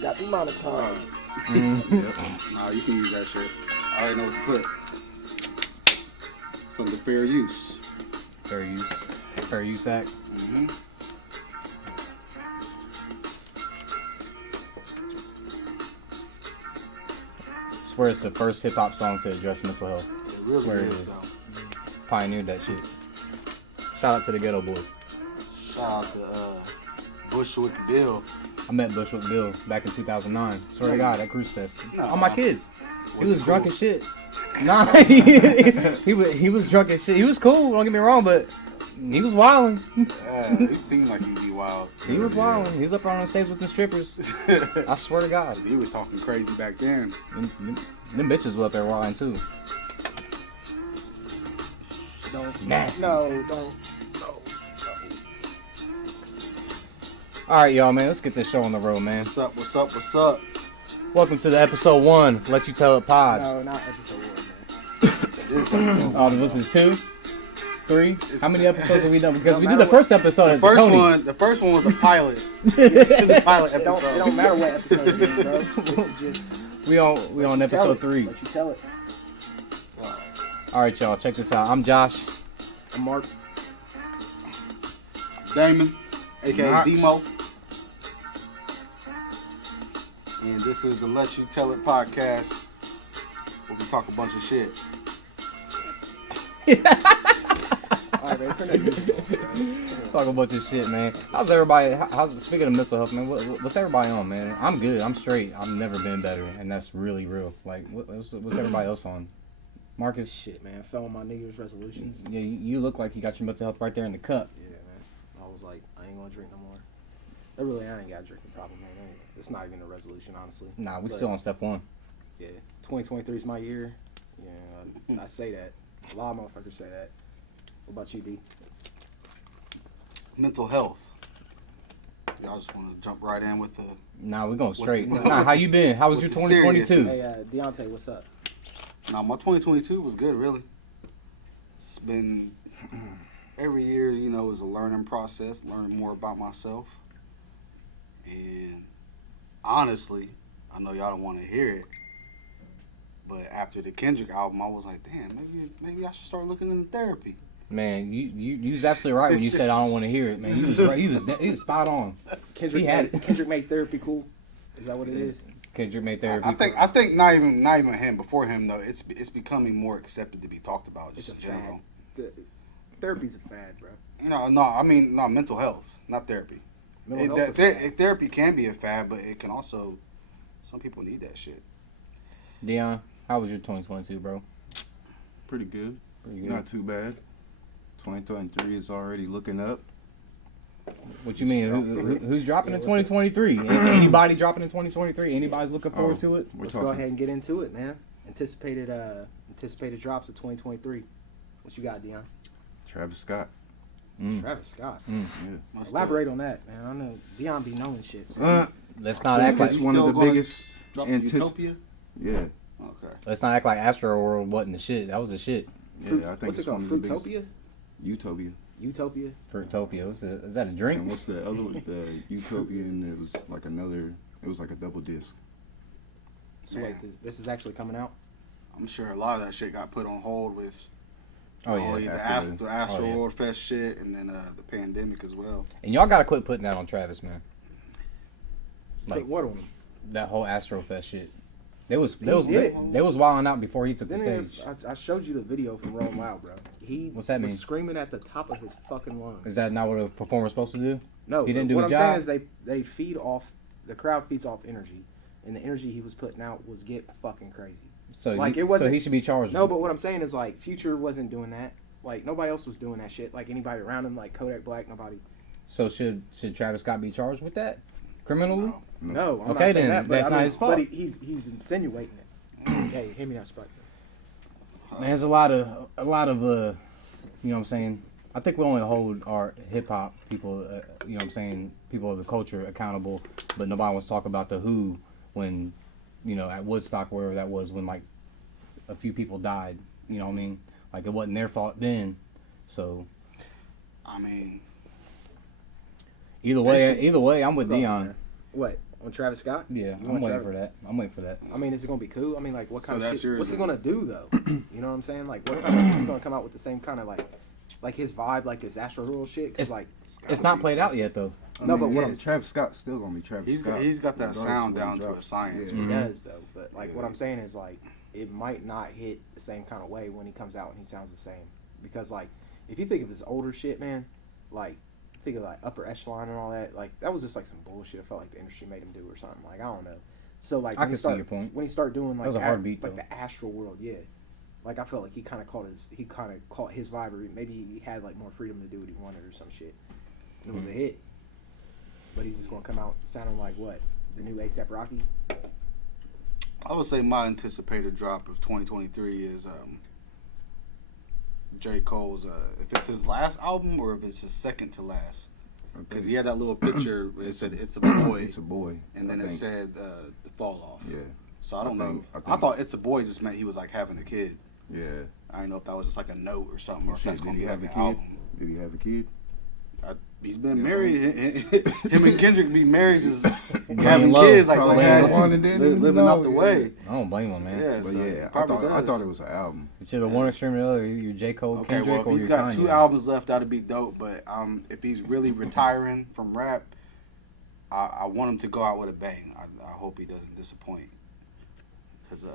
got demonetized. Yep. Nah, you can use that shit. I already know what to put. It's under fair use. Fair use. Fair use act. Mm-hmm. Swear it's the first hip hop song to address mental health. It really Swear is, it is. though. Pioneered that shit. Shout out to the Ghetto Boys. Shout out to Bushwick Bill. I met Bushwick Bill back in 2009. Swear to God, at Cruise Fest. No. All my kids. He was cool? drunk as shit. Nah, he was drunk as shit. He was cool, don't get me wrong, but he was wilding. Yeah, it seemed like he'd be wild. He was wilding. He was up on the stage with the strippers. I swear to God. He was talking crazy back then. Them bitches were up there wilding too. Nasty. No, don't. Alright, y'all, man. Let's get this show on the road, man. What's up? What's up? What's up? Welcome to the episode 1, Let You Tell It pod. No, not episode 1, man. It is episode Oh, this is 2? 3? It's- How many episodes have we done? Because Don't we did matter the first episode The at first Tony. one. The first one was the pilot. The pilot It episode. don't matter what episode it is, bro. This is just. We on episode 3. Let you tell it. Alright, y'all, check this out. I'm Josh. I'm Mark. Damon, aka Knox. Demo. And this is the Let You Tell It podcast, where we talk a bunch of shit. Alright, man, turn that music off, bro. Talk a bunch of shit, man. How's everybody? Speaking of mental health, man, what's everybody on, man? I'm good. I'm straight. I've never been better, and that's really real. Like, what's everybody else on? Marcus? Shit, man. Fell on my New Year's resolutions. Yeah, you look like you got your mental health right there in the cup. Yeah, man. I was like, I ain't gonna drink no more. I ain't got a drinking problem, man. It's not even a resolution, honestly. Nah, we But, still on step 1. Yeah, 2023 is my year. Yeah, I say that. A lot of motherfuckers say that. What about you, D? Mental health. Y'all just want to jump right in with the. Nah, we going straight. What's- Nah, how you been? How was your what's the 2022? seriousness? Hey, Deontay, what's up? No, my 2022 was good, really. It's been every year, you know, is a learning process, learning more about myself. And honestly, I know y'all don't want to hear it, but after the Kendrick album, I was like, damn, maybe I should start looking into therapy. Man, you was absolutely right when you said I don't want to hear it, man. He was right. He was spot on. Kendrick, He had it. Kendrick made therapy cool. Is that what it is? Kendrick made therapy. I think not even him. Before him though, it's becoming more accepted to be talked about It's just a in general. fad. Therapy's a fad, bro. No, I mean no mental health, not therapy. Mental health's a fad. Therapy can be a fad, but it can also. Some people need that shit. Dion, how was your 2022, bro? Pretty good. Pretty good. Not too bad. 2023 is already looking up. What you mean? Who's dropping in Yeah, what's 2023? Anybody dropping in 2023? Anybody's looking forward to it? We're Let's talking, go ahead and get into it, man. Anticipated drops of 2023. What you got, Dion? Travis Scott. Travis Scott. Yeah. Must Elaborate on that, man. I know Dion be knowing shit. So. Let's not act like It's one of the biggest. drop Utopia. Yeah. Okay. let's not act like Astro World wasn't the shit. That was the shit. Yeah, I think What's it it's called? one of the biggest. Fruitopia? Utopia. Utopia? Fruitopia. Is that a drink? And what's the other one? The Utopia, and it was like another. It was like a double disc. So wait, this is actually coming out? I'm sure a lot of that shit got put on hold with Oh yeah. after the Astro oh, yeah. World Fest shit, and then the pandemic as well. And y'all gotta quit putting that on Travis, man. Like Put what on him? that whole Astro Fest shit. They was did wilding out before he took the Then stage. I showed you the video from Rolling Loud, bro. He What's that was mean? screaming at the top of his fucking lungs. Is that not what a performer's supposed to do? No, He didn't do what his I'm job? saying is they feed off, the crowd feeds off energy, and the energy he was putting out was get fucking crazy. So Like, you- it wasn't- so he should be charged. No, but what I'm saying is like Future wasn't doing that. Like nobody else was doing that shit. Like anybody around him, like Kodak Black, nobody. So should Travis Scott be charged with that criminally? No, I'm Okay, not saying then, that. But that's I not mean, his fault. But he's insinuating it. Hey, hand me that Sprite. Man, there's a lot of you know what I'm saying. I think we only hold our hip hop people, you know what I'm saying, people of the culture accountable, but nobody wants to talk about the Who when, you know, at Woodstock, wherever that was, when like a few people died. You know what I mean? Like it wasn't their fault then. So I mean, either way, I'm with Gross, Dion. man. What? On Travis Scott? Yeah, You I'm want waiting Travis? for that. I'm waiting for that. I mean, is it gonna be cool? I mean, like, what So kind of that's shit? yours What's he then. gonna do though? You know what I'm saying? Like, what kind of is he gonna come out with the same kind of like his vibe, like his Astro Rule shit? Cause like, It's not played out yet though. No, but what yeah, I'm- Travis Scott's still gonna be Travis Scott. He's got that regardless sound of when down he to a drops. science. he Mhm. does though. But like, what I'm saying is like, it might not hit the same kind of way when he comes out and he sounds the same. Because like, if you think of his older shit, man, like. Think of like Upper Echelon and all that. Like that was just like some bullshit. I felt like the industry made him do or something. Like I don't know. So like I when he can see start, your point. when he started doing like was a hard beat, like though. the Astral World, yeah. Like I felt like he kind of caught his vibe, or maybe he had like more freedom to do what he wanted or some shit. And it was a hit. But he's just gonna come out sounding like what? The new ASAP Rocky? I would say my anticipated drop of 2023 is J. Cole's, if it's his last album or if it's his second to last. Because he had that little picture where it said, "It's a boy," It's a boy. and then I it think. said, "The fall off." Yeah. So I don't know. I I think- thought "It's a boy" just meant he was like having a kid. Yeah. I didn't know if that was just like a note or something, or if that's Shit, gonna did be he like have a an kid? album. Did he have a kid? He's been Yeah. married. Him and Kendrick be married, just Laying having low. kids, like Probably they had had one and didn't even living know, out the yeah. way. I don't blame him, man. Yeah, But so yeah, he I probably thought does. it was an album. It's either one extreme or the other. You're J. Cole, Okay, Kendrick, well, if or he's you're got Kanye. 2 albums left, that'd be dope. But if he's really retiring from rap, I want him to go out with a bang. I hope he doesn't disappoint. Because the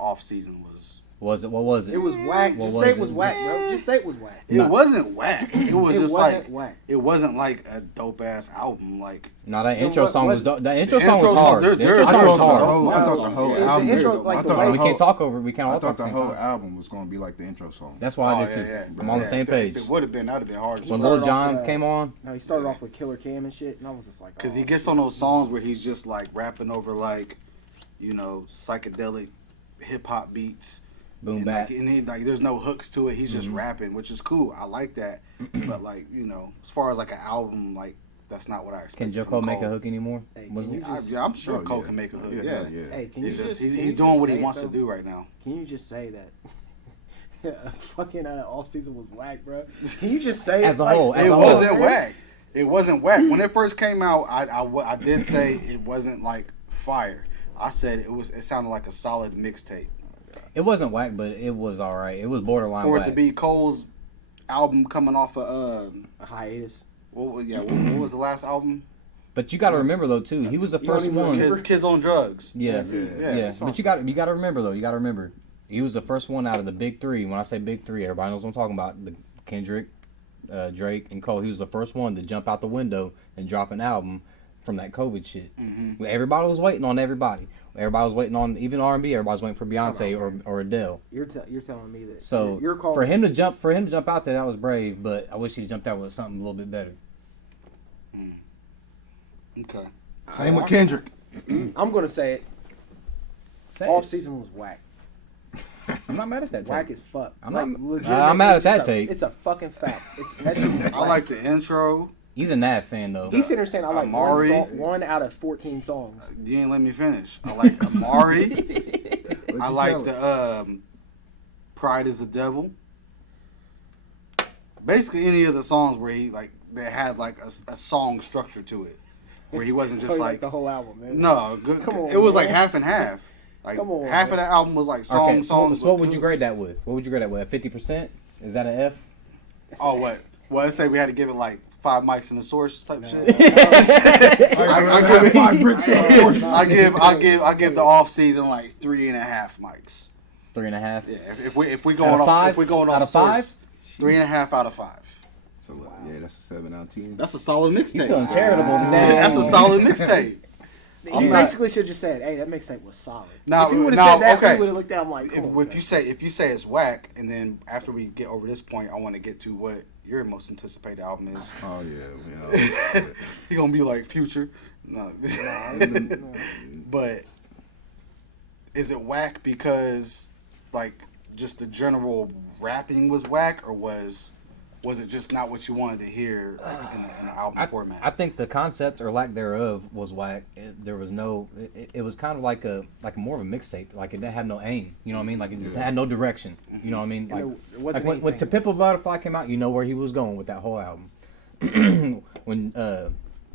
off season was. Was it? What was it? It was whack. What Just was say it? it was whack, bro. Just say it was whack. It wasn't whack. It was It just wasn't like whack. it wasn't like a dope ass album. Like No, that No, intro what- song what- was dope. That intro the song was intro song, hard. there- The intro there's song no was song. hard. I thought the whole It's the album. intro, like, I the thought way- the We whole- can't talk over. We can't all I talk thought at the the same whole time. album was gonna be like the intro song. That's why I oh, did too. yeah. I'm on the same page. If it would have been, that'd have been hard. When started Lil off Jon with, came on, No, he started off with Killer Cam and shit, and I was just like, Because oh, he gets shit. on those songs where he's just like rapping over like, psychedelic hip hop beats. boom And, back. like, and he, like, there's no hooks to it. He's just rapping, which is cool. I like that. But like, as far as like an album, like that's not what I expect. Can J. Cole make a hook anymore? Hey, Was can it? you just- I'm sure Oh, Cole yeah. can make a hook. Yeah, Yeah, yeah. Hey, can you It's just can he's you doing just what he say it, wants to though? do right now. Can you just say that fucking off season was whack, bro? Can you just say As a like, whole, as It a whole. wasn't whack. It wasn't whack. When it first came out, I did say it wasn't like fire. I said it sounded like a solid mixtape. It wasn't whack, but it was all right. It was borderline For whack. it to be Cole's album coming off of a hiatus. what was the last album? But you got to remember though too. He was the You don't first even one. remember? Kids on drugs. Yeah, see, yeah. that's what But I'm you got to remember though. You got to remember, he was the first one out of the big three. When I say big three, everybody knows what I'm talking about. The Kendrick, Drake, and Cole. He was the first one to jump out the window and drop an album from that COVID shit. Mm-hmm. Everybody was waiting on everybody. Everybody was waiting on even R&B. Everybody was waiting for Beyonce or Adele. You're telling me that. So you're calling for him to jump out there, that was brave. But I wish he jumped out with something a little bit better. Okay. Same with Kendrick. I'm gonna say it. Say Off it. season was whack. I'm not mad at that. Whack take. as fuck. I'm Like, not- legitimately, I'm mad at it's that a- take. It's a fucking fact. That shit was I whack. like the intro. He's a Nav fan though. He's sitting there saying I like Amari. one out of 14 songs. You ain't let me finish. I like Amari. Let I you like tell it. the Pride is the Devil. Basically, any of the songs where he they had like a song structure to it, where he wasn't So just you like the whole album, man. no. Good, Come on, it was like man. half and half. Like Come on, half man. of that album was like Okay, songs. so what with would you hooks. grade that with? What would you grade that with? At 50%? Is that an F? Oh, what? Well, let's say we had to give it like 5 mics in the source type shit. I give it 5 bricks to a portion. I give the off season like 3.5 mics. 3.5. Yeah, if we Out going of off five? if we going Out off of five? source, 3.5 out of 5. So yeah, that's a 7 out of 10. That's a solid He's mixtape. feeling charitable Yeah, today. that's a solid mixtape. He I'm not- basically should have just said, "Hey, that mixtape was solid." Now- if he would have now, said that, okay. we would have looked at him like, If, Come on, if you say it's whack, and then after we get over this point, I want to get to what your most anticipated album is. Oh yeah, He gonna be like Future, no. no. But is it whack because like just the general rapping was whack, or was it just not what you wanted to hear in an album format? I think the concept or lack thereof was whack. There was no. It was kind of like more of a mixtape. Like it didn't have no aim. You know what I mean? Like it just had no direction. You know what I mean? Like, there wasn't when To anything. Pimp a Butterfly came out, you know where he was going with that whole album. When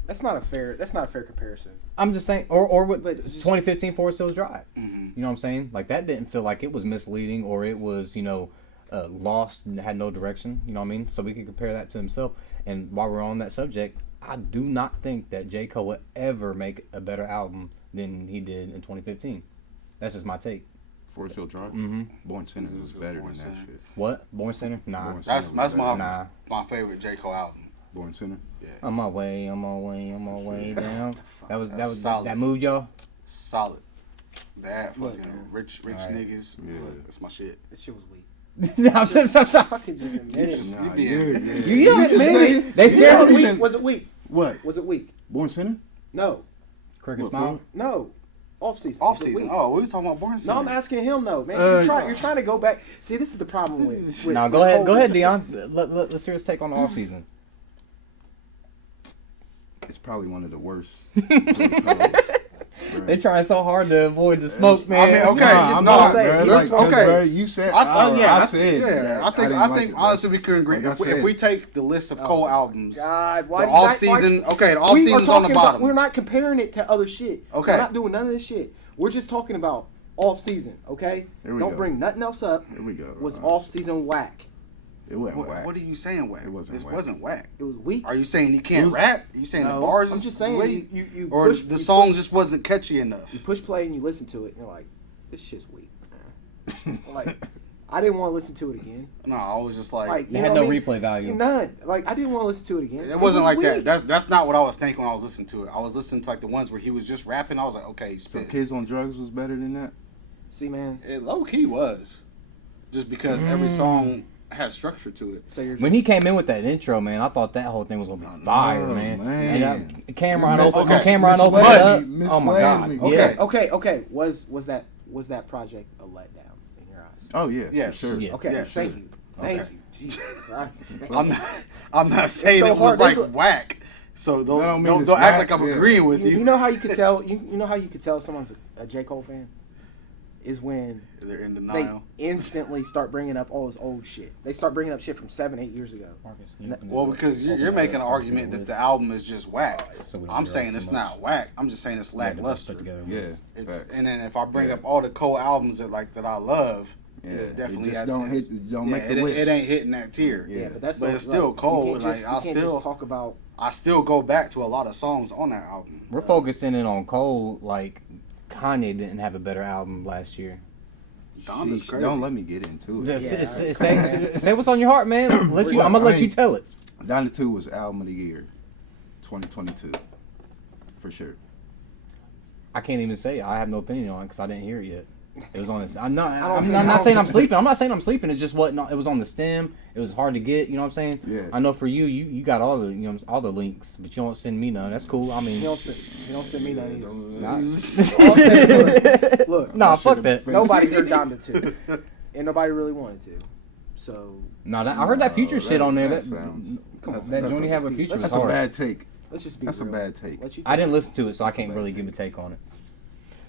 That's not a fair comparison. I'm just saying, or with But just- 2015 Forest Hills Drive. Mm-hmm. You know what I'm saying? Like that didn't feel like it was misleading or it was, lost and had no direction. You know what I mean? So we can compare that to himself. And while we're on that subject, I do not think that J. Cole will ever make a better album than he did in 2015. That's just my take. Forest Hill Drive. Mm-hmm. Born Center was better than Born that Center. shit. What? Born Center? Nah. Born Center That's was better. Nah. my favorite J. Cole album. Born Center. Yeah. On my way down. That's solid. That moved y'all. Solid. That Look, fucking man. rich Alright. niggas. Yeah. That's my shit. This shit was weak. Fucking Just admit it. just- Nah, be- yeah. You just admit say- it. They Was scared it me. weak? Was it weak? What? Was it weak? Born Center? No. Cricket What, smile. No. Off season. Off Was it season. weak? Oh, we was talking about Born Center. No, I'm asking him though, man. Uh, You're trying to go back. See, this is the problem with Now go ahead, Dion. Let's hear his take on the off season. It's probably one of the worst. They trying so hard to avoid the smoke, man. I mean, okay, just I'm no, not, say, man. let's- Like, 'cause, okay. bro, you said, I said, that I think, didn't I like think it, bro. honestly, we could agree. Like I If we said. take the list of Cole albums, God, the why off season, okay, the off we are season's on the talking about, bottom. we're not comparing it to other shit. Okay. We're not doing none of this shit. We're just talking about off season, okay? Here we Don't go. bring nothing else up. Here we go. Was off season whack. It wasn't whack. What are you saying, whack? It wasn't This whack. wasn't whack. It was weak. Are you saying he can't It was- rap? Are you saying the No, bars? I'm just saying weak? you or push- the you song push- just wasn't catchy enough. You push play and you listen to it and you're like, this shit's weak. Like, I didn't want to listen to it again. No, I was just like, Like, They you had know no what I mean? replay value. None. Like, I didn't want to listen to it again. it wasn't was like that. weak. That's not what I was thinking when I was listening to it. I was listening to like the ones where he was just rapping. I was like, okay, So spit. Kids on Drugs was better than that? See, man. It low key was, just because every song had structure to it. So you're When he came in with that intro, man, I thought that whole thing was gonna be fire, Oh, man. man. And Cameron Mis- opened. okay. Cameron opened it Misled up. me, Oh my misled god. me. Yeah. Okay. Was that project a letdown in your eyes? Oh, yeah. Yes. For sure. Yeah. Okay, Yeah, thank sure. you. Thank Okay. you. Jesus Christ. I'm not saying so it was hard. They like look- whack. So don't That don't mean don't, it's don't act whack, like I'm yeah. agreeing with You you. know how you could tell you know how you could tell someone's a J. Cole fan is when They're in they denial. instantly start bringing up all his old shit. They start bringing up shit from 7-8 years ago. Well, because you're making an argument that the album is just whack. So we don't I'm interrupt saying too it's much. not whack. I'm just saying it's lackluster. Yeah. It's facts. and then if I bring Yeah. up all the Cole albums that I love, Yeah, it's definitely it just at- don't hit. It don't make the it, list. it ain't hitting that tier. Yeah, Yeah. but that's But the- it's still like, cold, You can't, like, just, I'll you can't still- just talk about. I still go back to a lot of songs on that album. We're focusing in on Cole. Like Kanye didn't have a better album last year. Donda's Sheesh, crazy. don't let me get into it. Yeah. Say what's on your heart, man. I'm gonna let you tell it. Donda 2 was album of the year, 2022, for sure. I can't even say it. I have no opinion on it because I didn't hear it yet. It was on this. I'm don't not think- saying I'm sleeping. I'm not saying I'm sleeping. It's just what it was on the stem. It was hard to get. You know what I'm saying? Yeah. I know for you got all the all the links, but you don't send me none. That's cool. I mean, You don't send me none either. nah. All I'm saying is, look, Nah, fuck should've that. been- nobody heard Donda 2, and nobody really wanted to. So No, I heard that future shit on there. That sounds. Come on, that's- that that's Johnny a- have a future. That's was a hard. bad take. let's just be That's a real. bad take. Let you I didn't tell listen to it, so I can't really give a take on it.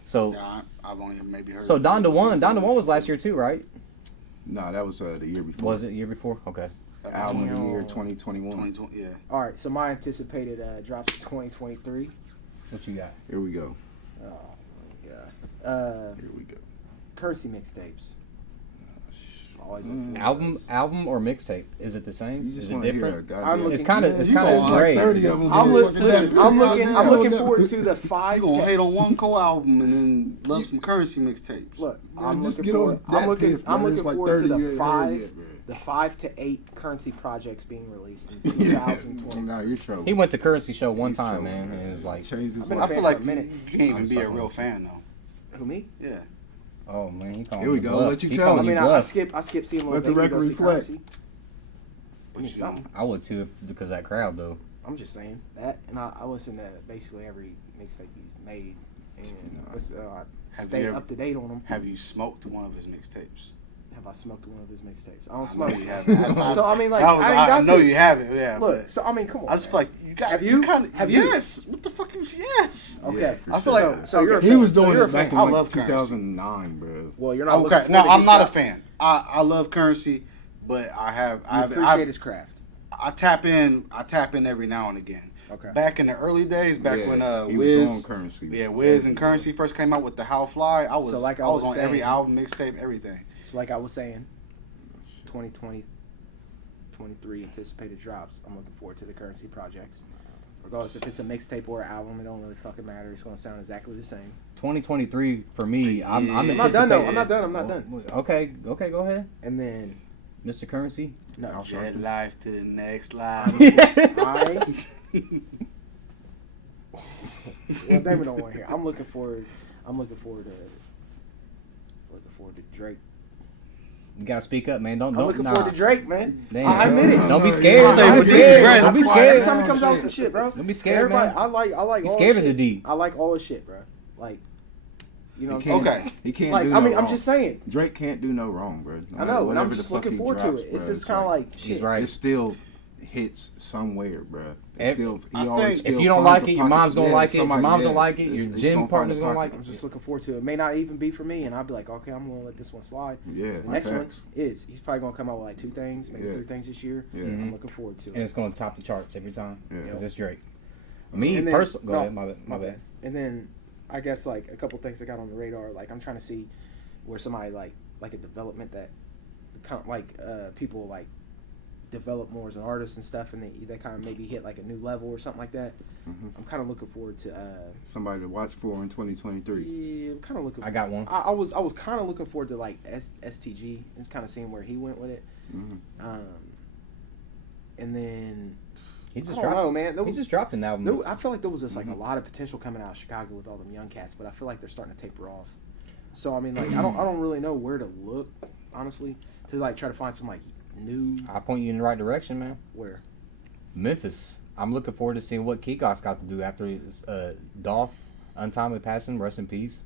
So Yeah, I've only maybe heard. so Donda 1 was last year too, right? No, that was the year before. Was it year before? Okay. Album of the year Damn. 2021. 2020, yeah. All right, so my anticipated drops in 2023. What you got? Here we go. Oh my god. Here we go. Currency mixtapes. Always up for Album or mixtape? Is it the same? You just Is it wanna hear different? a goddamn- I'm looking- It's kind of Man, it's you kind gonna of like gray. 30 of them. I'm, Listen, listen, I'm looking forward to the You 5. gonna hate on one Cole album and then love some Currency mixtapes. Look, Man, I'm just looking get on forward. that I'm looking. piff, I'm man. looking It's like forward to 30 the you ain't heard yet, man. the 5 to 8 currency projects being released in Yeah. 2020. Nah, you're trolling. He went to Currency show one He's time, trolling, man, and it was like, Changed his I've been a life. I fan feel for like a minute. you can't even I'm be a fucking real with fan though. Who me? Yeah. oh man, he calling Here we you go, bluff. let you He tell calling him. I mean, you I bluff. skip seeing Let little the baby go record see reflect. currency. What you something. doing? I would too because of that crowd though. I'm just saying that, and I listen to basically every mixtape he's made, and I Have stay you ever- up to date on them. Have you smoked one of his mixtapes? Have I smoked one of his mixtapes? I don't I know smoke. you haven't. So I mean, like, That was- I ain't got know to. you haven't. Yeah. Look, but so I mean, come on. I just man. feel like you got. Have you? Kind of. Have you? Yes. What the fuck is yes? Okay. Yeah, for I feel sure. like So you're a He fan. was So doing you're a it back fan. in I love like Currency. 2009, bro. Well, you're not. Okay. looking No, forward to I'm his not a drop. fan. I love Currency, but I You appreciate his craft. I tap in every now and again. Okay. Back in the early days, back when he Wiz, was on Currency. yeah, Wiz and Currency first came out with the How Fly, I was So like I was on saying, every album, mixtape, everything. So like I was saying, 2020, 23 anticipated drops. I'm looking forward to the Currency projects. Regardless if it's a mixtape or an album, it don't really fucking matter. It's gonna sound exactly the same. 2023 for me. I'm not done though. I'm not done. Okay, go ahead, And then Mr. Currency. no, Jet life to the next life. Well, name it on one here. I'm looking forward to Drake. You gotta speak up, man. Don't. I'm looking forward to Drake, man. Damn. I admit it. Don't be scared. Don't Don't be be scared. scared. Don't be Every scared. time he comes out with some shit, bro. Don't be scared, Everybody, man. I like You all scared the of the shit. D. I like all the shit, bro. Like, you know what I'm saying? Okay. He can't Like, do I no mean, wrong. I'm just saying. Drake can't do no wrong, bro. I know, and I'm just looking forward to it. It's just kind of like shit. He's right. It still hits somewhere, bro. If you don't finds like a it, your pocket. mom's gonna Yeah, like it. If your somebody- mom's don't yes, like it, your it's gym gonna partner's find a gonna like pocket. I'm it. just looking forward to it. It may not even be for me, and I'll be like, okay, I'm gonna let this one slide. Yeah, The next one facts. is he's probably gonna come out with like 2 things, maybe Yeah. 3 things this year. Yeah. I'm looking forward to And it. it's gonna top the charts every time. Yeah. Because it's Drake. Me And then- personally, go no, ahead. My bad. And then I guess like a couple things I got on the radar. Like I'm trying to see where somebody like a development that kind of like people like develop more as an artist and stuff, and they kind of maybe hit like a new level or something like that. Mhm. I'm kind of looking forward to. Somebody to watch for in 2023. Yeah, I'm kind of looking. I got one. I was kind of looking forward to like STG and kind of seeing where he went with it. Mhm. And then He just I don't dropped. know, man. He just dropped an album. I feel like there was just like a lot of potential coming out of Chicago with all them young cats, but I feel like they're starting to taper off. So I mean, like I don't really know where to look, honestly, to like try to find some like new I'll point you in the right direction, man. where. Memphis. I'm looking forward to seeing what Key Glock's got to do after his Dolph untimely passing. Rest in peace.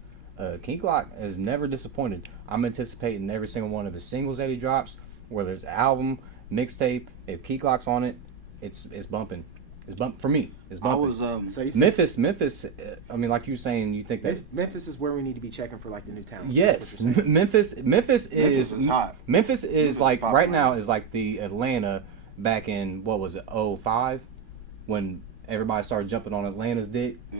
Key Glock has never disappointed. I'm anticipating every single one of his singles that he drops, whether it's album, mixtape. If Key Glock's on it, it's bumping. It's bump for me. It's I bumping. was So you Memphis. I mean, like you were saying, you think that Memphis is where we need to be checking for like the new talent. yes, That's what you're saying. Memphis is hot. Memphis is Memphis like is popping right now right is like the Atlanta back in what was it 05 when everybody started jumping on Atlanta's dick. Yeah.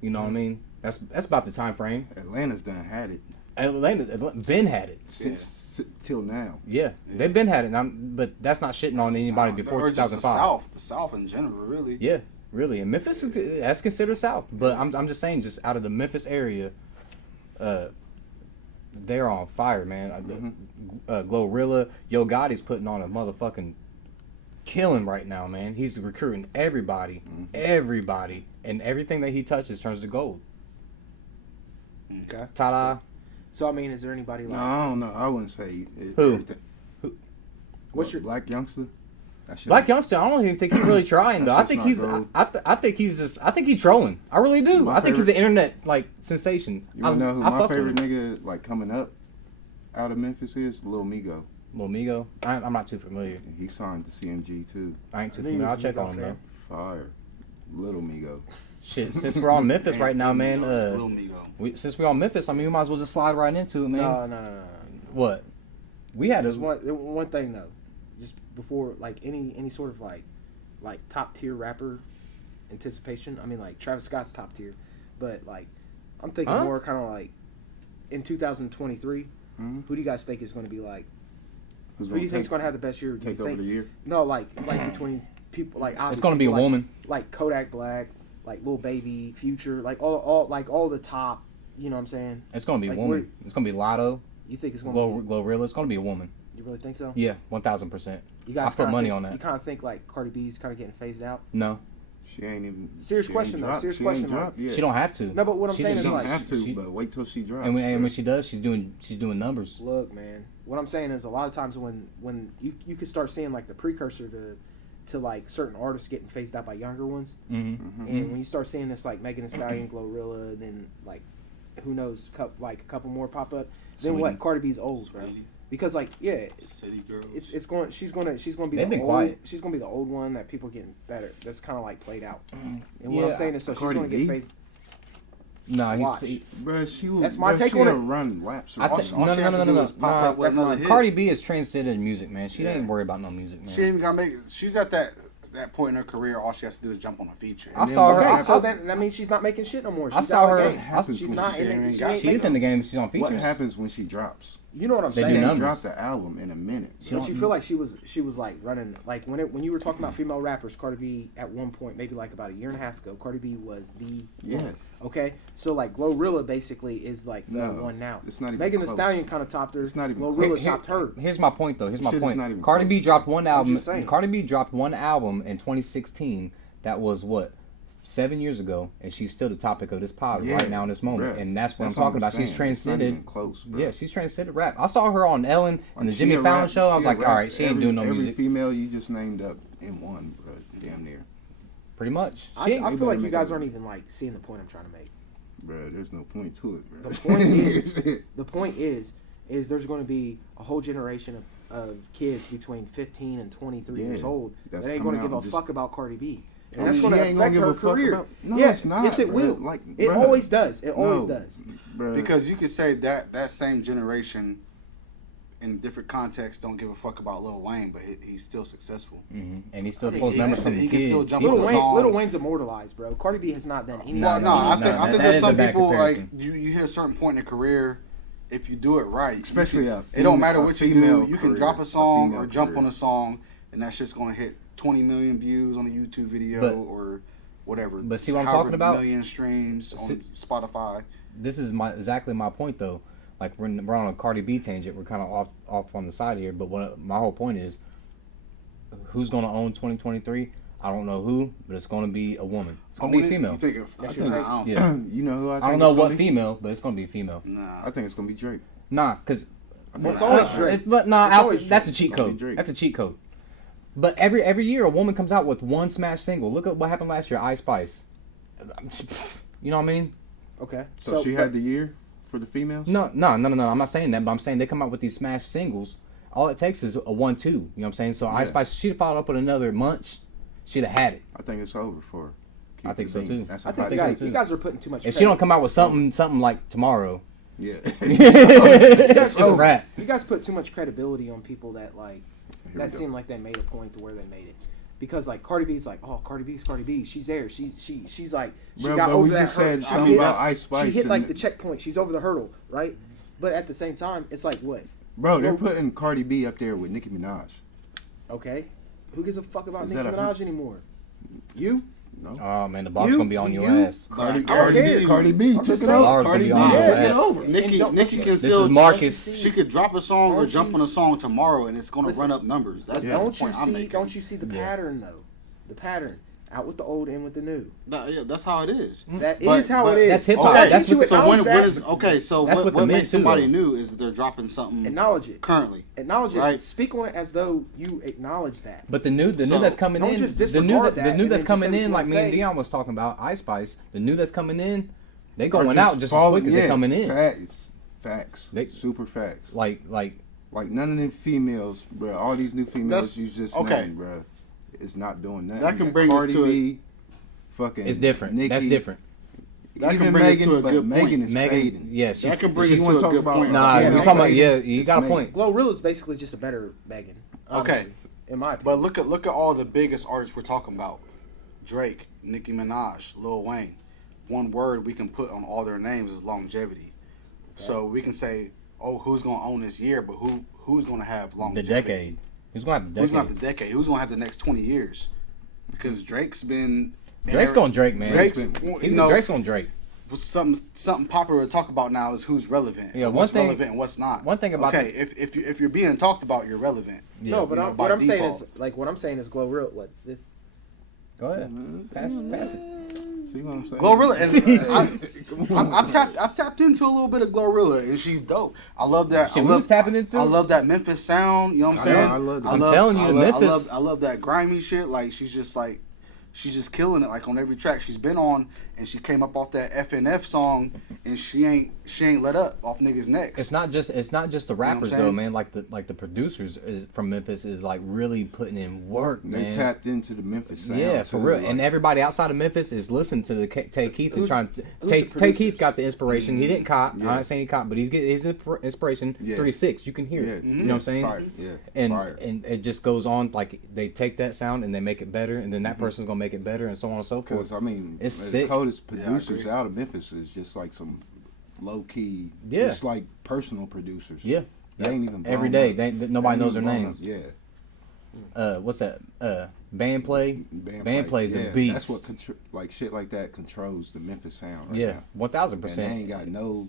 You know what I mean? That's about the time frame. Atlanta's done had it Atlanta been had it. since till now. Yeah, they've been had it. But that's not shitting on anybody before Or just 2005. the South in general, really. Yeah, really. And Memphis that's considered South. But I'm just saying, just out of the Memphis area, they're on fire, man. Glorilla, Yo Gotti's putting on a motherfucking killing right now, man. He's recruiting everybody, and everything that he touches turns to gold. Okay. Ta-da! So I mean, is there anybody No, like I don't know. I wouldn't say it, Who? everything. what's your Black Youngster? That shit- Black Youngster, I don't even think he's really trying though. I That's think not he's, gold. I think he's just, I think he's trolling. I really do. My I think he's an favorite- internet like sensation. You wanna know who I my fuck with favorite him. nigga like coming up out of Memphis is? Lil Migo. Lil Migo. I'm not too familiar. And he signed to CMG too. I ain't too I knew he familiar. I'll was a check Migo on him fan. though. Fire. Little Migo. Shit, since we're on Memphis right now, man. Lil Migo. Since we're on Memphis, I mean, we might as well just slide right into it, man. no. What? We had There's a one thing though, just before like any sort of like top tier rapper anticipation. I mean like Travis Scott's top tier, but like I'm thinking Huh? more kind of like in 2023. Mhm. Who do you guys think is going to be like? Who's Who do you think is going to have the best year? Do you take over think? the year? No, like between people like it's obviously gonna be a people woman. like Kodak Black, like Lil Baby, Future, like all the top. You know what I'm saying? It's gonna be a Like, woman. where- It's gonna be Lotto, You think it's going to be? Glorilla. It's gonna be a woman. You really think so? Yeah, 1000%. You guys I put kinda money think- on that. You kind of think like Cardi B's kind of getting phased out. No, She ain't even. Serious she question, ain't though. dropped- Serious she question, Ain't like- dropped yet. she don't have to. No, but what I'm saying She is don't like, have to, she- but wait till she drops. and when bro. she does, she's doing numbers. look, man. What I'm saying is a lot of times when you could start seeing like the precursor to like certain artists getting phased out by younger ones, Mm-hmm. and when you start seeing this like Megan Thee Stallion, Glorilla, and then like who knows, a couple more pop up. Then Sweetie. what? Cardi B's old, bro. Sweetie. Because like yeah, City Girls. it's going. She's gonna be They've the been old. quiet. She's gonna be the old one that people getting that's kind of like played out. And what Yeah, I'm saying is, so she's Cardi gonna B? get phased. No, Watch. Bruh, she will. That's my take she'll on it. run laps. I around. think all she has to do is pop up with that's another my- hit. Cardi B is transcended in music, man. She Yeah. ain't worried about no music, man. She ain't even gotta make. She's at that that point in her career, all she has to do is jump on a feature. I saw her. Okay, so then that means she's not making shit no more. She's saw out her- of the game. happens She's when not she in ain't it. She got- ain't She is in the game. She's on features. What happens when she drops? You know what I'm They do saying? She numbers. dropped the album in a minute. She Bro. Don't you feel like she was like running like when you were talking about female rappers, Cardi B at one point, maybe like about a year and a half ago, Cardi B was the one. Okay, so like Glorilla basically is like the one now. It's not even Megan Thee close. Stallion kind of topped her. It's not even Glorilla close. topped her. Here's my point, though. Here's my Shit is point. not even Cardi B close. dropped one album. just saying. Cardi B dropped one album in 2016. That was what 7 years ago, and she's still the topic of this pod Yeah, right now in this moment. bruh. And that's what That's I'm talking about. saying. She's It's not transcended. even close, bro. Yeah, she's transcended rap. I saw her on Ellen and the Like, Jimmy she a Fallon rap- show. I was she a like, all rap- right, she ain't doing no every music. female you just named up in one, bro. Damn near, Pretty much. I She feel ain't, like you make guys it- aren't even like seeing the point I'm trying to make. bro. There's no point to it, bro. The point is there's going to be a whole generation of kids between 15 and 23 years Yeah, old that's that ain't going to coming give out a and fuck about Cardi B. And I that's mean, going she to ain't gonna affect give her a fuck career. about- No, yes, it's not, yes, it bro. will. Like, it bruh. always does. It always No, does. bro. Because you could say that same generation in different contexts don't give a fuck about Lil Wayne, but he's still successful. Mhm. And he still He- pulls he numbers can from still- the he can kids. still jump He on Lil, the was- song. Wayne, Wayne's immortalized, bro. Cardi B has not done anything. No, No, I think that there's is some a bad people like comparison. you hit a certain point in a career, if you do it right, Especially you a it don't fem- matter a what you do. female You can career, drop a a song female or jump career. on a song, and that shit's gonna hit 20 million views on a YouTube video But- or whatever. but see what I'm however talking about? Million streams See- on Spotify. This is exactly my point, though. Like we're on a Cardi B tangent. We're kind of off on the side here, but my whole point is, who's going to own 2023? I don't know who, but it's going to be a woman. It's going to be a female. You think of, That's nah, your I take? don't, Yeah. You know who I think I don't it's know gonna what be? female, but it's going to be a female. nah. I think it's gonna be Drake. Nah, because It's always Drake. But nah, It's always that's a Drake. cheat It's gonna be code. Drake. That's a cheat code. But every year, a woman comes out with one smash single. Look at what happened last year, Ice Spice. You know what I mean? Okay. So she had the year for the females. No. I'm not saying that, but I'm saying they come out with these smash singles. All it takes is a 1-2. You know what I'm saying? So Yeah. Ice Spice, she'd followed up with another Munch. She'd have had it. I think it's over for her. Keep I think it so, being. too. That's I a think hot you so, guys, take. too. you guys are putting too much. If she don't come out with something like tomorrow, Yeah. it's a wrap. You guys put too much credibility on people that like we that go. seem like they made a point to where they made it. Because like Cardi B's like, oh, Cardi B's Cardi B. She's there. She's like she Bro, got but over we that just said hurdle. something about Ice Spice She hit like and- the checkpoint. She's over the hurdle, right? But at the same time, it's like what? Bro, they're putting Cardi B up there with Nicki Minaj. Okay, who gives a fuck about Is Nicki that a Minaj anymore? You? No. Oh man, the ball's You- gonna be on your you- ass. Cardi, I don't care. Cardi B I'm took just it saying. over. Laura's Cardi B gonna be on took her it ass. over. And Nikki don't can you- still. is Marcus. She could drop a song or Don't jump you- on a song tomorrow, and it's gonna Listen, run up numbers. That's the Don't you point I'm see? making. Don't you see the Yeah. pattern though? The pattern. Out with the old, in with the new. Yeah, that's how it is. That is But- how but- it is. That's hip-hop. Okay, That's you what- So acknowledge when that. is okay? So That's what, what the what men makes do, somebody though. new is that they're dropping something Acknowledge it. currently. Acknowledge it. Right. Speak on it as though you acknowledge that. But the new So, that's coming don't in, just the new disregard the that new and that's then just coming say what in, you like wanna me and say. Dion was talking about, Ice Spice. The new that's coming in, they Or going out just as falling- quick as they coming in. Facts. They- Super facts. Like Like none of them females, bro. All these new females That's- you just okay. named, bro. It's not doing nothing. That You can got bring us Cardi to B, fucking. it's different. Nicki, That's different. That Even can bring us Megan, to a but good Megan point. is Megan, fading. yeah, she's, That can bring She us wanna to a talk good about- point. Nah, Yeah, you're Megan- talking about you got a Megan. point. Glorilla is basically just a better Megan. Okay. honestly, in my But opinion. look at all the biggest artists we're talking about: Drake, Nicki Minaj, Lil Wayne. One word we can put on all their names is longevity. So we can say, oh, who's gonna own this year? But who's gonna have The longevity? decade. Who's gonna have the Who's decade? gonna have the decade? Who's gonna have the next 20 years? Because Drake's been. Drake's going Drake, man. Drake's, He's you know, Drake's going Drake. something popular to talk about now is who's relevant. Yeah, what's one thing- relevant and what's not. one thing about okay, if you're being talked about, you're relevant. Yeah. No, but you know, what by I'm saying is default. like what I'm saying is Glorilla. What? Go ahead. Pass it. See what I'm saying? Glorilla, and I've tapped into a little bit of Glorilla, and she's dope. I love that. Shit, I we love, was tapping into? I love that Memphis sound. You know what I'm I know, saying? I love that. I'm telling you, Memphis- I love that grimy shit. Like she's just killing it. Like on every track she's been on, and she came up off that FNF song, and she ain't let up off niggas' necks. It's not just the rappers I'm though, saying? man. Like the producers from Memphis is like really putting in work, man. They tapped into the Memphis sound. Yeah, for too, real. like- And everybody outside of Memphis is listening to the Tay Keith and Who's- trying to who's Tay the Keith producers? got the inspiration. He didn't cop. Yeah. I ain't saying he cop, but he's getting his inspiration. Yeah. 3-6. You can hear yeah, it. You know what I'm saying? Fire. Yeah, And fire. and it just goes on, like they take that sound and they make it better, and then that person's gonna make it better, and so on and so forth. Because I mean, It's the sick. coldest Yeah, I producers agree. out of Memphis is just like some low key. Yeah. It's like personal producers. Yeah. They ain't even Every blown day. up. Nobody They knows ain't their even blown names. up. Yeah. What's that? Band play. Band plays yeah, the beats. That's what like shit like that controls the Memphis sound. Right Yeah, now. 1000%. And they ain't got no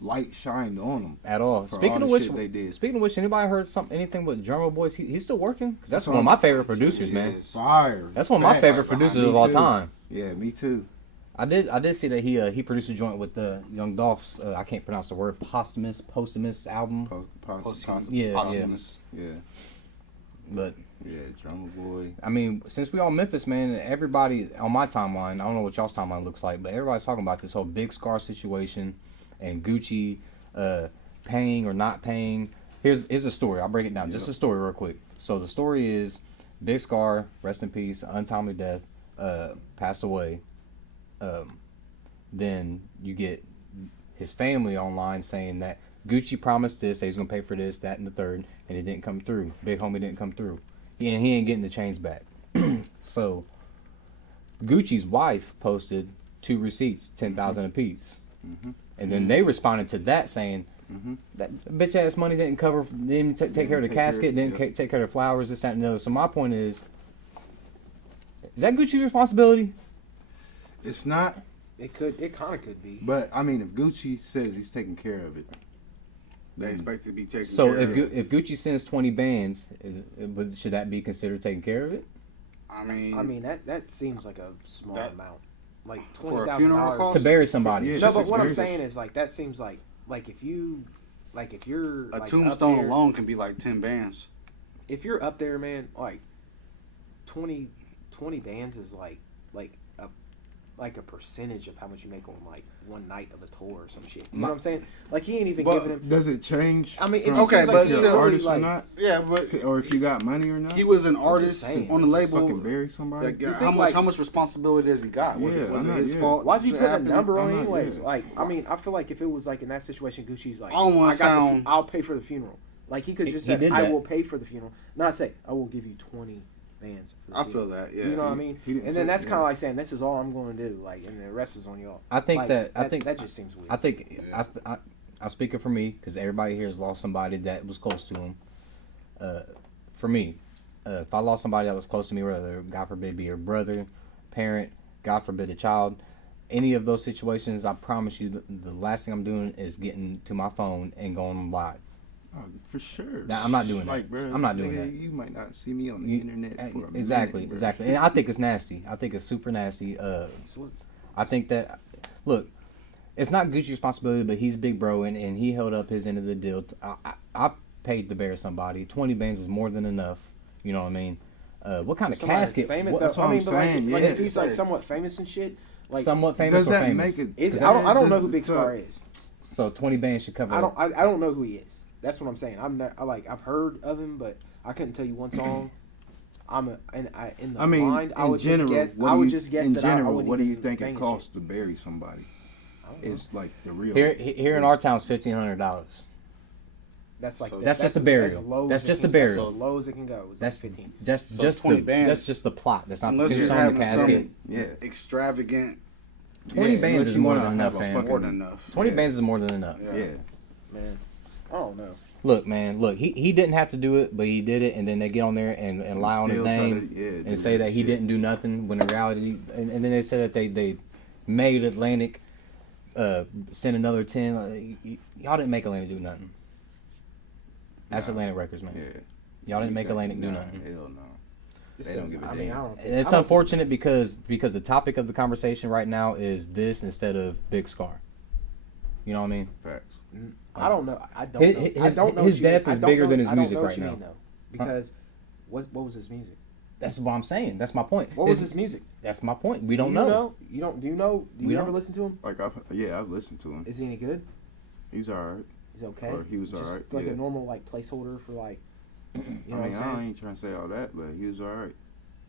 light shined on them. At all. For Speaking all of the which, shit they did. anybody heard anything with Drummer Boys? He's still working. 'Cause that's That's one of what my favorite producers, man. Yes. Fire. That's one of my Facts. favorite producers Me of all too. time. Yeah, me too. I did see that he produced a joint with Young Dolph's I can't pronounce the word posthumous album, Yeah, Posthumous. Yeah, but yeah, Drummer Boy. I mean, since we all Memphis, man, everybody on my timeline, I don't know what y'all's timeline looks like, but everybody's talking about this whole Big Scar situation and Gucci paying or not paying. Here's a story. I'll break it down. Just a story real quick. So the story is Big Scar, rest in peace, untimely death, passed away. Then you get his family online saying that Gucci promised this, that he's gonna pay for this, that, and the third, and it didn't come through. Big homie didn't come through. He ain't getting the change back. So Gucci's wife posted 2 receipts, 10,000 apiece, and then they responded to that saying that bitch ass money didn't cover, didn't take care of the casket, didn't take care of the flowers, this, that, and the other. So my point is that Gucci's responsibility? It's not, It kind of could be. but I mean, if Gucci says he's taking care of it, They expect it to be taken So care of. if Gucci sends 20 bands, should that be considered taking care of it? I mean, I mean that seems like a small That- amount, like For a $20,000 funeral cost? To bury somebody. Yeah, No, just but what I'm expensive. saying is like that seems like if you're a like, tombstone up there, alone can be like 10 bands. If you're up there, man, like 20 bands is like a percentage of how much you make on like one night of a tour or some shit. You know what I'm saying? Like he ain't even giving him. but does it change? I mean, it from just Okay, seems but like if he's you're still, an really, artist or like, not, Yeah, but or if you got money or not. he was an just artist saying, on the just label. fucking bury somebody. Like, You how think, much like- how much responsibility does he got? Was Yeah, it I know, his yeah. fault? Why is he Shit putting a happened? number on I'm it not- anyways? yeah. Like, I mean, I feel like if it was like in that situation, Gucci's like, I don't wanna sound- I'll pay for the funeral. Like he could He- just he say, did I that. will pay for the funeral. Not say, I will give you 20 bands. For the I funeral. feel that. Yeah. You know what I mean? he didn't And then say- that's yeah. kind of like saying, this is all I'm going to do. Like, and the rest is on y'all. I think Like, that just seems weird. I think I speak it for me because everybody here has lost somebody that was close to him. For me, if I lost somebody that was close to me, whether God forbid be your brother, parent, God forbid a child, any of those situations, I promise you, the last thing I'm doing is getting to my phone and going live. Oh, for sure. Nah, I'm not doing that. Like, bro, I'm not doing nigga, that. You might not see me on the You- internet for a exactly, minute, bro. exactly. And I think it's nasty. I think it's super nasty. So, I think that, look, it's not Gucci's responsibility, but he's big bro, and he held up his end of the deal. I paid to bury somebody. 20 bands is more than enough. You know what I mean? What kind of somebody that's casket? famous, what- though, that's what I mean, I'm but like, saying, like yeah. if he's like somewhat famous and shit, like somewhat famous Does or that famous? make it? it's, does I don't that- know does- who Big so- Star is. So 20 bands should cover. I don't know who he is. That's what I'm saying. I'm not I've heard of him, but I couldn't tell you one song. In the I mean, mind, I in would general, just guess. what I do would you, just guess in that I general, wouldn't what do you even think bang it the costs shit. to bury somebody? I don't know. It's like the real. Here in our town, it's $1,500. That's like So that's just a burial. As low That's as it just can a go. burial. That's as low as it can go. It's That's like 15. just So 20 the bands. that's just the plot. That's not Unless the you're tombstone, the having casket. some Yeah. extravagant, 20 Yeah, bands unless is you more wanna than have enough, a fam. fucking- more than enough. 20 Yeah. bands is more than enough. Yeah. Yeah. Man, I don't know. Look, man, look, he didn't have to do it, but he did it, and then they get on there and lie on his Still try name to, yeah, do and say that he shit. didn't do nothing when in reality, and then they said that they made Atlantic send another 10. Y'all didn't make Atlantic do nothing. That's Nah. Atlantic Records, man. Yeah. Y'all didn't make Atlantic do Nah, nothing. Hell no. This They don't is- give a I mean, damn. I don't think. And it's I don't unfortunate because the topic of the conversation right now is this instead of Big Scar. You know what I mean? Facts. think- I don't know. I don't His- know. his- I don't know his what you mean. death I is don't bigger know- than his I don't music know what right you now. mean, though, because what was his music? That's what I'm saying. That's my point. What was his music? That's my point. We don't know. You don't. Do you know? Do you ever listen to him? Like I've listened to him. Is he any good? He's alright. He's okay. Or he was alright. Like a normal like placeholder for like. You know what I'm saying? I ain't trying to say all that, but he was alright.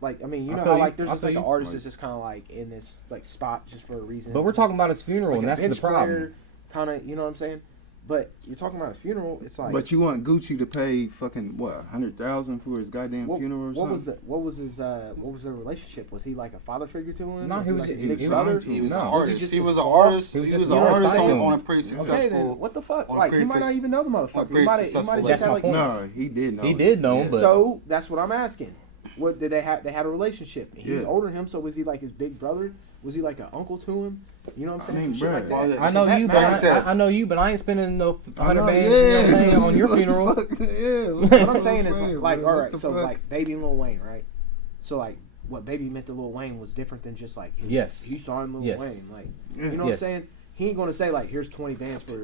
Like, I mean, you I know feel how you. like there's I just feel like an you. artist that's just kind of like in this like spot just for a reason. But we're talking about his funeral, like and that's the problem. Kind of, you know what I'm saying? But you're talking about his funeral. It's like. But you want Gucci to pay fucking what $100,000 for his goddamn funeral or something? What was their relationship? Was he like a father figure to him? No, he was like his he big was brother? He was No. an Was he artist. just He his was an boss? artist. He was He just was a an artist artist. on a pretty Okay, successful. then what the fuck? on a Like he pretty might not even know the motherfucker. pretty He might successful have That's just my like. point. No, he did know. He did know, Yeah. but So that's what I'm asking. What did they have? They had a relationship. He was Yeah. older than him, so was he like his big brother? Was he like an uncle to him? You know what I'm saying? I mean, Some shit like bruh. that. I know Because you, that but matters. I know you, but I ain't spending no I know, 100 bands. You know what I'm saying, on your What the funeral. fuck? Yeah. What I'm saying is like, bro. all What right, the so fuck? like Baby and Lil Wayne, right? So like, what Baby meant to Lil Wayne was different than just like, Yes. you saw him Lil Yes. Wayne, like, Yeah. you know what I'm Yes. saying? He ain't gonna say like, here's 20 bands for,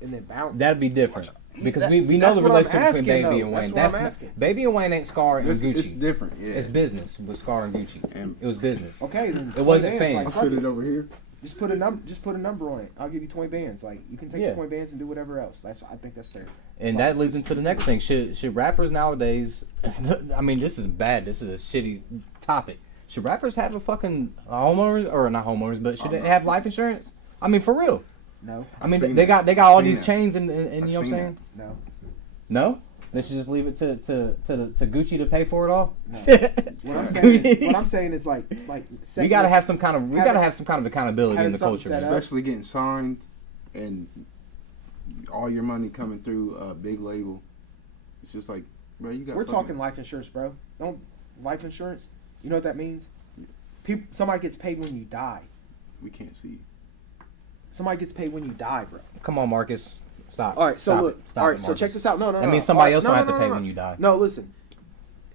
and then bounce. That'd be different because That- we know that's the what I'm relationship between asking, Baby though. and Wayne. That's what I'm That's asking. Baby and Wayne ain't Scar and It's Gucci. different. Yeah. It's business with Scar and Gucci. And- It was business. Okay, then It wasn't 20 bands, fame. like, I fuck put it. it over here. Just put a number on it. I'll give you 20 bands. Like you can take Yeah. the 20 bands and do whatever else. I think that's fair. And that leads into the next thing. Should rappers nowadays? I mean, this is bad. This is a shitty topic. Should rappers have a fucking homeowners or not homeowners, but should they have life insurance? I mean, for real. No, I mean, seen they that. got all I've these seen chains and you know what I'm seen saying? no, No, they should just leave it to Gucci to pay for it all. no. What I'm saying is like We gotta have some kind of accountability having in the something culture. set man. up. Especially getting signed and all your money coming through a big label. It's just like, bro, you got. We're talking life insurance, bro. Don't life insurance. You know what that means? Somebody gets paid when you die. We can't see. Somebody gets paid when you die, bro. Come on, Marcus, stop. All right, so Stop look. it. Stop All it, right, so Marcus. check this out. No. That means All somebody right, else no, don't have no, to no, pay no. when you die. No, listen.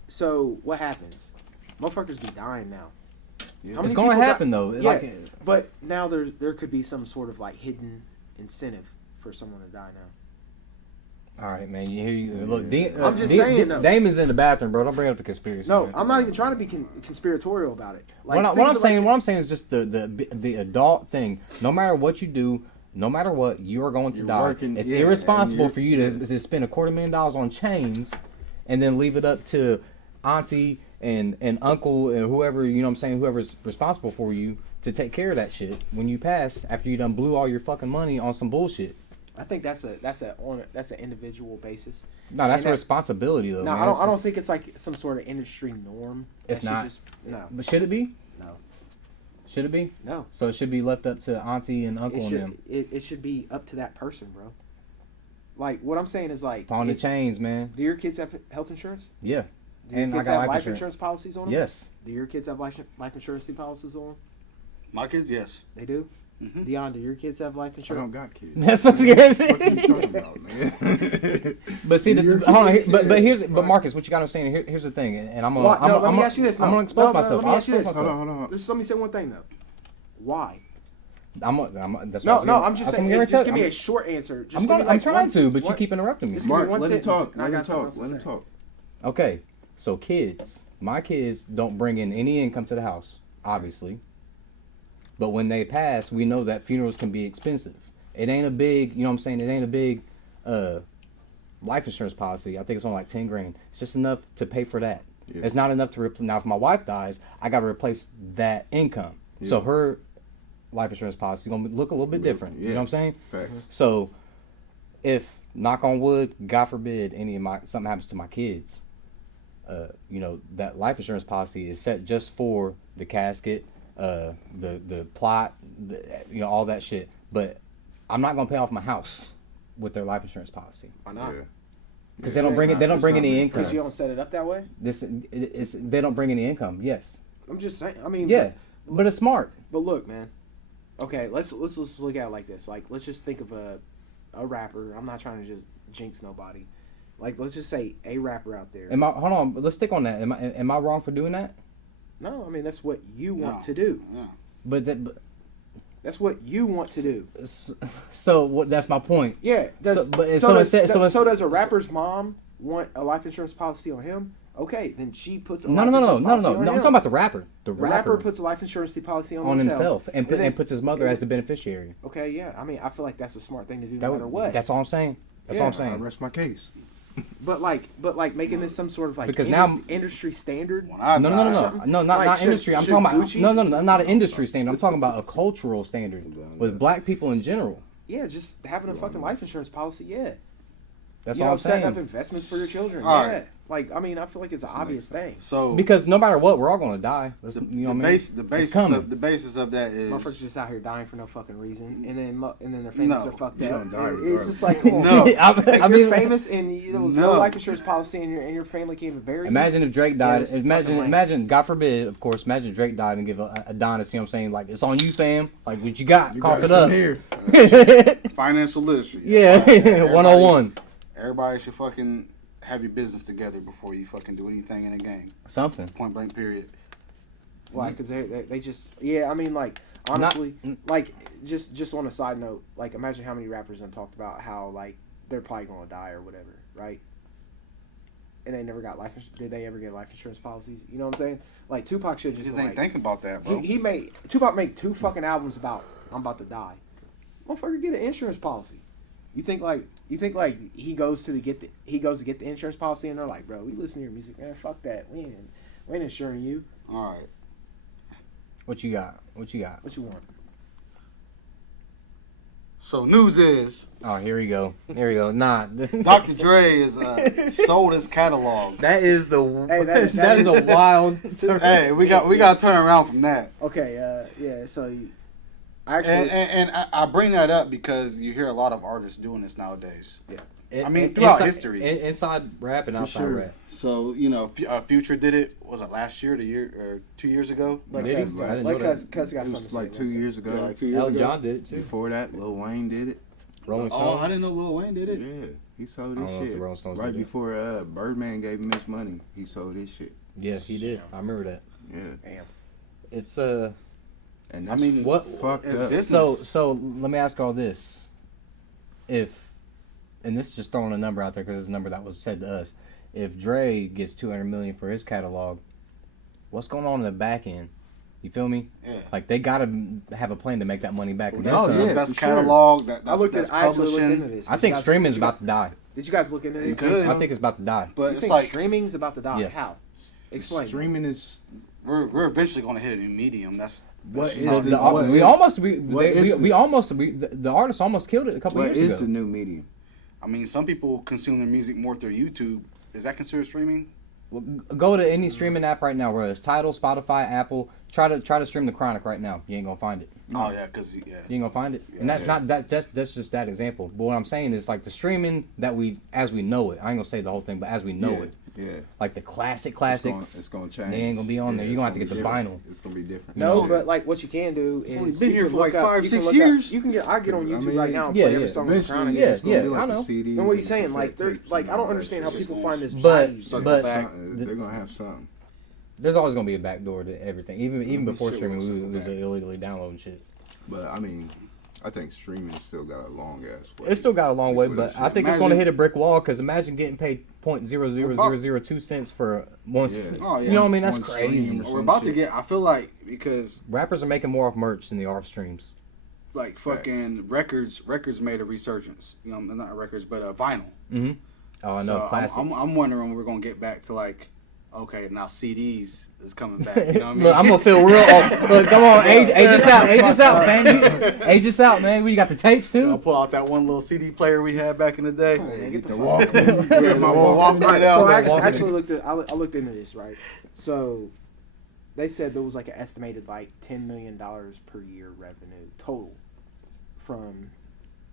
So what happens? Motherfuckers be dying now. Yeah. How It's many gonna people happen though. Yeah, Like, but now there could be some sort of like hidden incentive for someone to die now. all right, man. You hear you look. I'm just saying, though. Damon's in the bathroom, bro. Don't bring up the conspiracy. No, man. I'm not even trying to be conspiratorial about it. Like, What think I'm of it saying, like what I'm saying is just the adult thing. No matter what you do, no matter what, you are going to You're die. working, It's yeah, irresponsible and for you to spend $250,000 on chains, and then leave it up to auntie and uncle and whoever, you know what I'm saying, whoever's responsible for you to take care of that shit when you pass after you done blew all your fucking money on some bullshit. I think that's an individual basis. No, that's And a responsibility though. No, man. I don't. It's I don't just- think it's like some sort of industry norm. It's That should not. Just, no, But should it be? no, Should it be? no. So it should be left up to auntie and uncle It and should. them. It should be up to that person, bro. Like what I'm saying is like, Pawn the chains, man. do your kids have health insurance? Yeah. Do your And I kids got have life life insurance policies on them? Yes. Do your kids have life insurance policies on them? My kids, yes. They do. Mhm. Dion, do your kids have life I insurance? don't got kids. That's what I'm scared to What are you say. talking about, man? But see, Your hold on. kids, But yeah. here's Marcus, what you got to say? Here's the thing, and I'm gonna. Why? No, let me ask you this. I'm No. gonna expose No, no, myself. let me I'll ask you expose this. myself. Hold on. Just let me say one thing though. Why? That's No, what no. I'm just that's saying. what I'm Just gonna give me tell- a short answer. Just I'm give gonna- me like I'm trying one to, but you one- keep interrupting me. Just give me Mark, one let him sentence, talk. and I Let him got something talk. else to Let him say. talk. Okay, so my kids don't bring in any income to the house, obviously. But when they pass, we know that funerals can be expensive. It ain't a big, you know what I'm saying? It ain't a big life insurance policy. I think it's only like 10 grand. It's just enough to pay for that. Yeah. It's not enough to now if my wife dies, I got to replace that income. So Yeah. her life insurance policy is going to look a little bit different. You know what I'm saying? Facts. So if knock on wood, God forbid, something happens to my kids, you know, that life insurance policy is set just for the casket, the plot, you know, all that shit. But I'm not gonna pay off my house with their life insurance policy Why not? Yeah. because they don't bring it. They don't bring any income. Because you don't set it up that way. They don't bring any income. Yes. I'm just saying. I mean, Yeah. But it's smart. But look, man. Okay, let's just look at it like this. Like, let's just think of a rapper. I'm not trying to just jinx nobody. Like, let's just say a rapper out there. Hold on. Let's stick on that. Am I wrong for doing that? No, I mean that's what you want No. to do. Yeah. But That's what you want to do. so what? That's my point. Yeah. So- but- so does it's- a rapper's mom want a life insurance policy on him? Okay, then she puts a No. life insurance policy on I'm him. talking about the rapper. The rapper puts a life insurance policy on himself and then, puts his mother as the beneficiary. Okay, yeah. I mean, I feel like that's a smart thing to do That no matter what. That's all I'm saying. That's all I'm saying. I rest my case. But making this some sort of like Because now industry standard. No, not industry. I'm talking about no, not an industry standard. I'm talking about a cultural standard with black people in general. Yeah, just having a fucking life insurance policy. Yeah, that's you all know, I'm saying. setting up investments for your children. All yeah, right. like I mean, I feel like it's an obvious thing. So Because no matter what, we're all gonna die. You know what I mean? The basis of that is Motherfuckers just out here dying for no fucking reason, and then their families No. are fucked You up. don't die It's just regardless. like, come on. No. Like, I you're mean, famous and there was no No. life insurance policy, and your family can't even bury you. imagine if Drake Yeah, died. it's fucking lame. Imagine, God forbid, of course. Imagine if Drake died and give a dynasty. You know what I'm saying, like, it's on you, fam. Like, what you got? You Cough got it up. here. financial literacy. Yeah, 101. Everybody should fucking have your business together before you fucking do anything in a game. Something. Point blank. Period. Why? Because they just I mean, like honestly, like just on a side note, like imagine how many rappers have talked about how like they're probably gonna die or whatever, right? And they never got did they ever get life insurance policies? You know what I'm saying? Like Tupac should You just just been ain't like, thinking about that, bro. Tupac made 2 fucking albums about I'm about to die. Motherfucker, get an insurance policy. You think like he goes to get the insurance policy and they're like, bro, we listen to your music, man. Fuck that. We ain't insuring you. All right. What you got? What you got? What you want? So news is Oh, here we go. Here we go. Nah. Dr. Dre is sold his catalog. That is the. Hey, that is a wild. Hey, we got to turn around from that. Okay. Yeah. So I And, actually. and I bring that up because you hear a lot of artists doing this nowadays. Yeah. I mean, throughout history. Inside rap and outside sure. rap. So Future did it. Was it last year, 2 years ago? Like, Did he? cuz I didn't like, know that. cuz got It something was to like say. 2 years ago. Yeah, like 2 years Elton ago. John did it too. Before that, Lil Wayne did it. Rolling Stones. Oh, I didn't know Lil Wayne did it. Yeah, he sold I his don't know if shit the Rolling Stones right did it. before Birdman gave him his money. He sold his shit. Yeah, he did. I remember that. Yeah, Damn. It's and that's mean, what- fucked it's up. business. so let me ask all this. And this is just throwing a number out there because it's a number that was said to us. If Dre gets $200 million for his catalog, what's going on in the back end? You feel me? Yeah. Like they gotta have a plan to make that money back. And That's, that's, yeah, that's for sure. catalog. That's, I looked that's at. I actually looked into publishing. this. I think streaming is about to die. Did you guys look into this? It could. I think it's about to die. But You it's think like streaming's about to die? Yes. How? Explain. Streaming is we're eventually going to hit a new medium. That's What just is how it the- is. what We is- almost what is the artists almost killed it a couple what years is ago. the new medium? I mean, some people consume their music more through YouTube. Is that considered streaming? Well, go to any streaming app right now, whether it's Tidal, Spotify, Apple. Try to stream The Chronic right now. You ain't gonna find it. Oh yeah, because You ain't gonna find it. And that's not that. That's just that example. But what I'm saying is like the streaming that as we know it. I ain't gonna say the whole thing, but as we know Yeah, it, yeah. like the classics. It's gonna change. They ain't gonna be on there. Yeah, You're gonna it's have to get the be vinyl. different. It's gonna be different. No, Yeah. but like what you can do is only been you here can for like look up- 5, you can 6 look up- years. You can get. I get on I YouTube mean, right now and yeah, play yeah. every song on the Eventually, Chronic. Yeah, it's gonna be yeah, like I the know. CDs And what you and saying? cassette Like they're tapes like and I don't all that understand how shit. people find this But- value. but- They're gonna have some. There's always gonna be a backdoor to everything. Even before shit streaming, will we circle was back. illegally downloading shit. But I mean, I think streaming still got a long ass way. It's still got a long way, Because but I think it's Imagine- gonna hit a brick wall. Because imagine getting paid .00002 for one. Yeah. Oh, yeah. You know what I mean? That's One stream crazy. or We're some about to shit. get. I feel like because Rappers are making more off merch than they are off streams. like fucking records made a resurgence. You know, not records, but vinyl. Mm-hmm. Oh, I know, So classics. I'm wondering when we're gonna get back to like, okay, now CDs is coming back. You know what I mean? Look, I'm gonna feel real. Look, come on, age us out, man. Age us out, man. We got the tapes I'll too. pull out that one little CD player we had back in the day. Hey, get the fuck Walkman. Yeah, Where's my Walkman. Walkman? Alright, Yeah, so I'm I actually, walking. actually looked at I looked into this, right? So they said there was like an estimated like $10 million per year revenue total from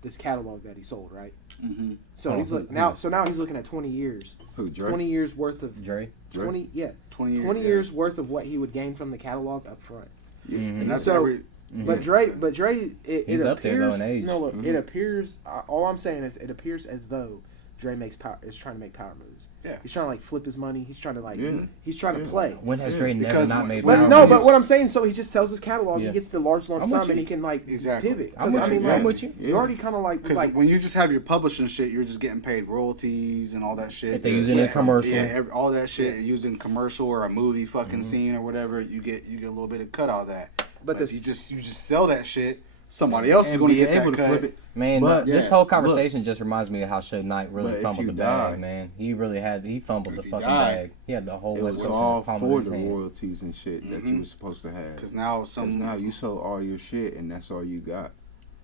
this catalog that he sold, right? Mm-hmm. So Oh, he's like now he's looking at 20 years. Who, Dre? 20 years worth of Dre. 20 yeah, 20 years, 20 yeah. years worth of what he would gain from the catalog up front. Yeah. And that's So- every. But Dre, it He's appears, up there, though, in age. No, look, it appears. All I'm saying is, it appears as though Dre is trying to make power moves. Yeah. He's trying to like flip his money. He's trying to Yeah. he's trying to play. When has Dre never Because not made when- power But no, moves? but what I'm saying, so he just sells his catalog. Yeah. He gets the large lump I'm sum, with you. and he can like Exactly. pivot. I'm with you. like, I'm with you. You're already kind of like it's Because like when you just have your publishing shit, you're just getting paid royalties and all that shit. If they use it in a commercial. Yeah, all that shit used in commercial or a movie fucking scene or whatever, you get a little bit of cut out of that. But this- if you just sell that shit, somebody else is And going to be get able that to cut. flip it. Man, But- this yeah, whole conversation just reminds me of how Suge Knight really But if fumbled you the bag, die- man. He really he fumbled the If you fucking die, bag. He had the whole It was West Coast all palm for of his the hand. royalties and shit that you were supposed to have. Because now Because now you sold all your shit and that's all you got.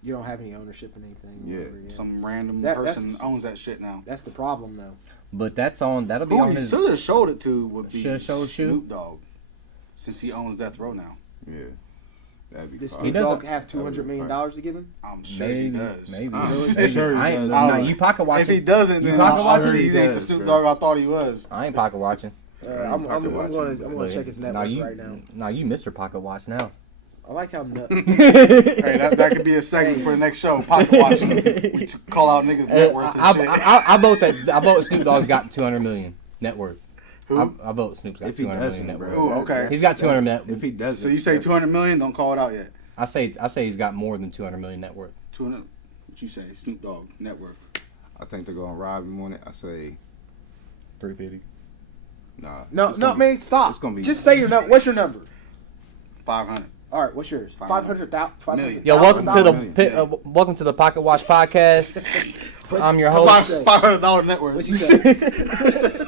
you don't have any ownership in anything. Yeah. whatever, some random That's- person owns that shit now. That's the problem, though. But that'll be Who on he his. should have showed it to would be Should've showed you? Snoop Dogg, since he owns Death Row now. Yeah. That'd be Does fire. Snoop doesn't- Dogg have $200 million to give him? I'm sure Maybe, he does. maybe. I'm Maybe. sure he I ain't, does. nah, you pocket watching. If he doesn't, You then pocket I'm watching? sure He he ain't the does, Snoop bro. Dogg I thought he was. I ain't pocket watching. I'm pocket watching, going but- to check his net worth right now. Nah, you Mr. Pocket Watch now. I like how nut. Hey, that could be a segment for the next show. Pocket watching. We call out niggas' net worth and shit. I vote that. I vote Snoop Dogg's got 200 million net worth. Who? I vote Snoop's got If he 200 million doesn't, net bro. worth. Ooh, okay. He's got 200 net. If he doesn't. So you say 200 million? Don't call it out yet. I say he's got more than 200 million net worth. 200. What you say? Snoop Dogg net worth. I think they're going to rob him on it. I say, 350. nah. No, It's no, gonna be- man, stop. it's gonna be- Just say your number. What's your number? 500. All right, what's yours? 500,000. Million. Yo, welcome to the $500,000. welcome to the Pocket Watch podcast. I'm your host. $500 net worth. What you say?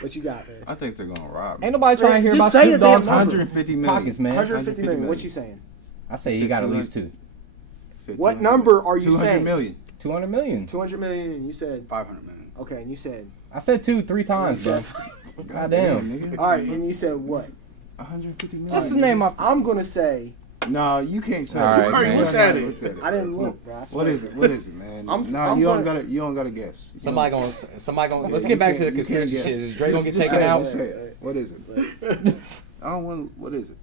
What you got, man? I think they're going to rob him. Ain't nobody trying to hear Just about say Snoop the damn Dogg's number. 150 million. pockets, man. 150 million. What you saying? I say he got at least two. Said What 200 number are you 200 saying? million. 200 million. 200 million, and you said 500 million. okay, and you said I said 3 times, bro. Goddamn. nigga. all right, and you said what? 150 million. Just to name off. I'm gonna say No, you can't say All right, that. man. You Look at it. looked at I didn't bro. look, bro. I What swear. is it? What is it, man? I'm you gonna- don't gotta guess. You Somebody don't- gonna. Let's Yeah, get you back to the can't- you conspiracy can't shit. guess. Is Dre gonna get Just taken say it, out? just say it. What is it? I don't want. What is it?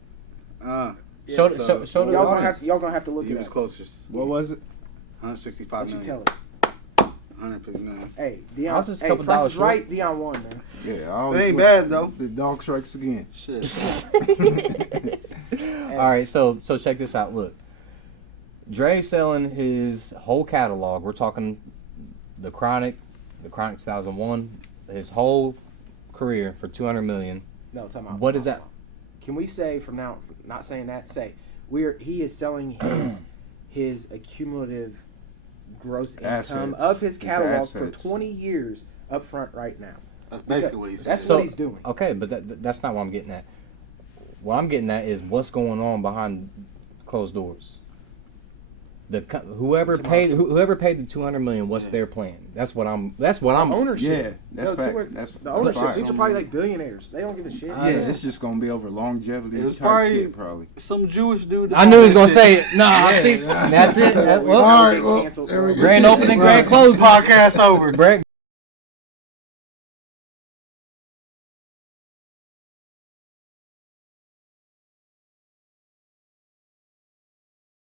Show so the y'all audience. gonna have to look He it was up. closest. What was it? 165 Let you million. tell it. 150 million. Hey, I Dion. was just a Hey, couple Price dollars is right. Dion won, man. Yeah, I always It ain't look- bad, though. The dog strikes again. Shit. All right, so check this out. Look, Dre selling his whole catalog. We're talking the Chronic 2001, his whole career for 200 million. No, time out. What time is out, that? time out. Can we say from now? Not saying that. Say he is selling his accumulative gross income Assets. of his catalog for assets. 20 years up front right now. That's basically what he's That's saying. what he's doing. Okay, but that's not what I'm getting at. What I'm getting at is what's going on behind closed doors. Whoever paid the 200 million, what's their plan? That's what I'm. Ownership. Yeah, that's No, facts. 200 That's the ownership. fire. These are probably like billionaires. They don't give a shit. Yeah, it's just gonna be over longevity It was type probably- shit, probably. Some Jewish dude. that I knew he was bought gonna that say shit. it. No, I see. That's it. Well, All right, Get well, canceled, there we go. grand opening, grand closing. Podcast over. Brett.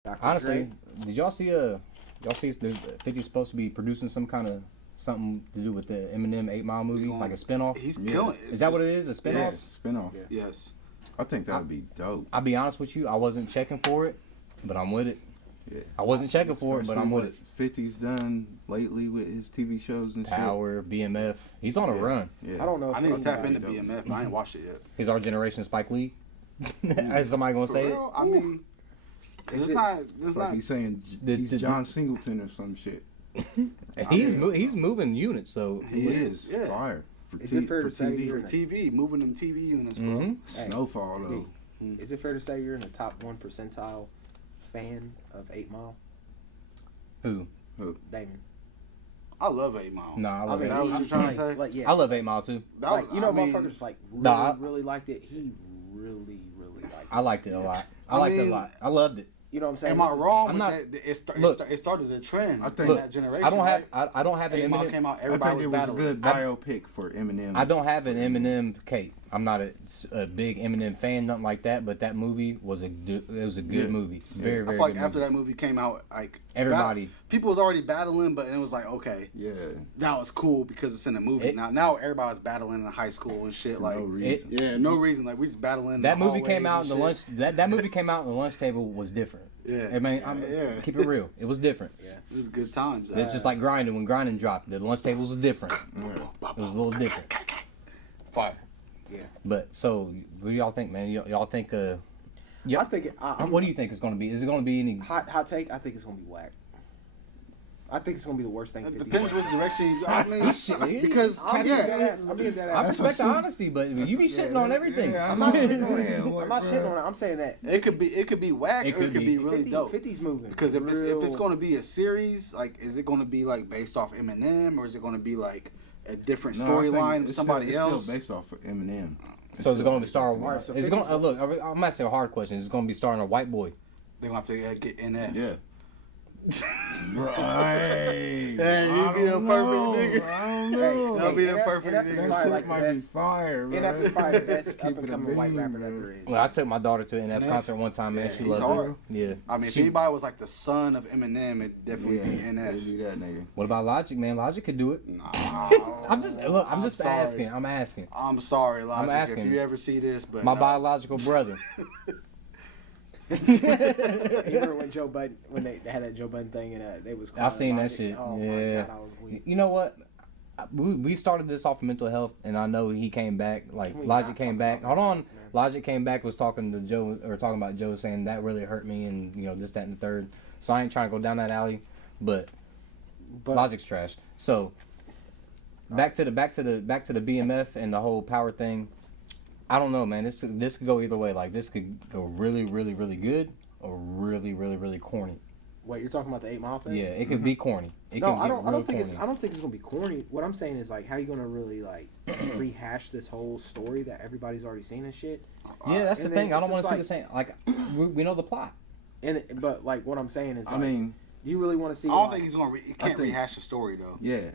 Dr. Honestly, Dre. did y'all see 50's supposed to be producing some kind of something to do with the Eminem 8 Mile movie, like a spinoff? He's Yeah. killing it. Is that what it is? A spinoff? Yes. Spinoff. Yes. I think that would be dope. I'll be honest with you, I wasn't checking for it, but I'm with it. Yeah. I wasn't checking for it, but I'm with it. 50's done lately with his TV shows and Power, BMF. He's on a run. shit. Yeah. I don't know. If I need to tap anybody- into BMF, but I ain't watched it yet. He's our generation Spike Lee. Is somebody gonna For say it? real? I mean, 'cause Is it's it- not. It's It's like not. he's saying The- he's the- John Singleton or some shit. He's moving units though. He is yeah. fire. For Is it fair for to say TV. you're For TV, moving them TV units, bro. Mhm. Snowfall though. Is it fair to say you're in the top 1 percentile fan of 8 Mile? Who? Damon. I love 8 Mile. Nah, I I love mean, it. that what you're trying to say? Like, yeah. I love 8 Mile too. That Like, was- you know, I mean, motherfuckers like really, Nah, really liked it. He really, really liked it. I liked it a lot. I I liked it a mean- lot. I loved it. You know what I'm saying? Am I This is- wrong? I'm with not- that? Look, It started a trend I think- in Look, that generation. I don't have right? I don't have an 8 Mile Eminem. came out. I Everybody think was it was a battling. good biopic for Eminem. I don't have an Eminem cape. I'm not a big Eminem fan, nothing like that. But that movie was a good movie. Very, I very feel like good after movie. that movie came out, like Everybody. people was already battling, but it was like, okay, Yeah. now it's cool because it's in a movie. Now everybody's battling in high school and shit. Like, No reason. yeah, no reason. Like we just battling. That in the movie came out in hallways the and lunch. That movie came out in the lunch table was different. Yeah. I mean, Yeah. keep it real. It was different. shit. It was good times. It's just like grinding. When grinding dropped, the lunch table was different. It was a little different. fire. But so, what do y'all think, man? Y'all think? I think. What do you think it's gonna be? Is it gonna be any? Hot take. I think it's gonna be whack. I think it's gonna be the worst thing. It 50 depends does. which direction you. I mean, because I'm being dead yeah, ass. I'm being dead I ass. respect the honesty, but you be shitting on everything. Yeah, I'm not Go shitting on ahead, it. I'm not shitting on it. I'm saying that it could be whack It or could it could be. be really 50, dope. 50's moving. Because if it's Real- going to be a series, like, is it going to be like based off Eminem, or is it going to be like a different storyline of somebody else? Still based off of Eminem. So is it gonna be starring? Alright, so It's gonna 50's look. I'm asking a hard question. Is it gonna be starring a white boy? They're going to have to get NF. Yeah. Right. Hey, he'd be the perfect nigga. I don't know. That'll be the NF perfect NF is nigga. That probably shit like the might be best. fire, bro. NF is probably the best Keep up it and a coming white beam, rapper bro. that there is. Well, I took my daughter to an NF NF? concert one time, man. Yeah, She he's loved hard. it. Yeah. I mean, if She- anybody was like the son of Eminem, it'd definitely Yeah, be they NF. do that nigga. What about Logic, man? Logic could do it. Nah, I'm just sorry. asking. I'm asking. I'm sorry, Logic, asking. if you ever see this, but My biological brother. You remember when Joe Budden, when they had that Joe Budden thing and they was. I seen that Logic? shit. Oh Yeah. my god, I was weak. You know what? We started this off of mental health, and I know he came back. Like Can we Logic not came talk back. about Hold on, mental health, man? Logic came back, was talking to Joe or talking about Joe, saying that really hurt me, and this, that, and the third. So I ain't trying to go down that alley, but Logic's trash. So back to the BMF and the whole power thing. I don't know, man. This could go either way. Like this could go really, really, really good, or really, really, really corny. Wait, you're talking about the 8 Mile thing? Yeah, it could be corny. It No, could I get don't real think corny. it's. I don't think it's gonna be corny. What I'm saying is like, how you gonna really like rehash this whole story that everybody's already seen and shit? Yeah, that's the And thing. then I don't it's want to just see the same. Like we know the plot. But like, what I'm saying is, I like, mean, do you really want to see? I don't like, think he's going to. He can't think- rehash the story though. yeah.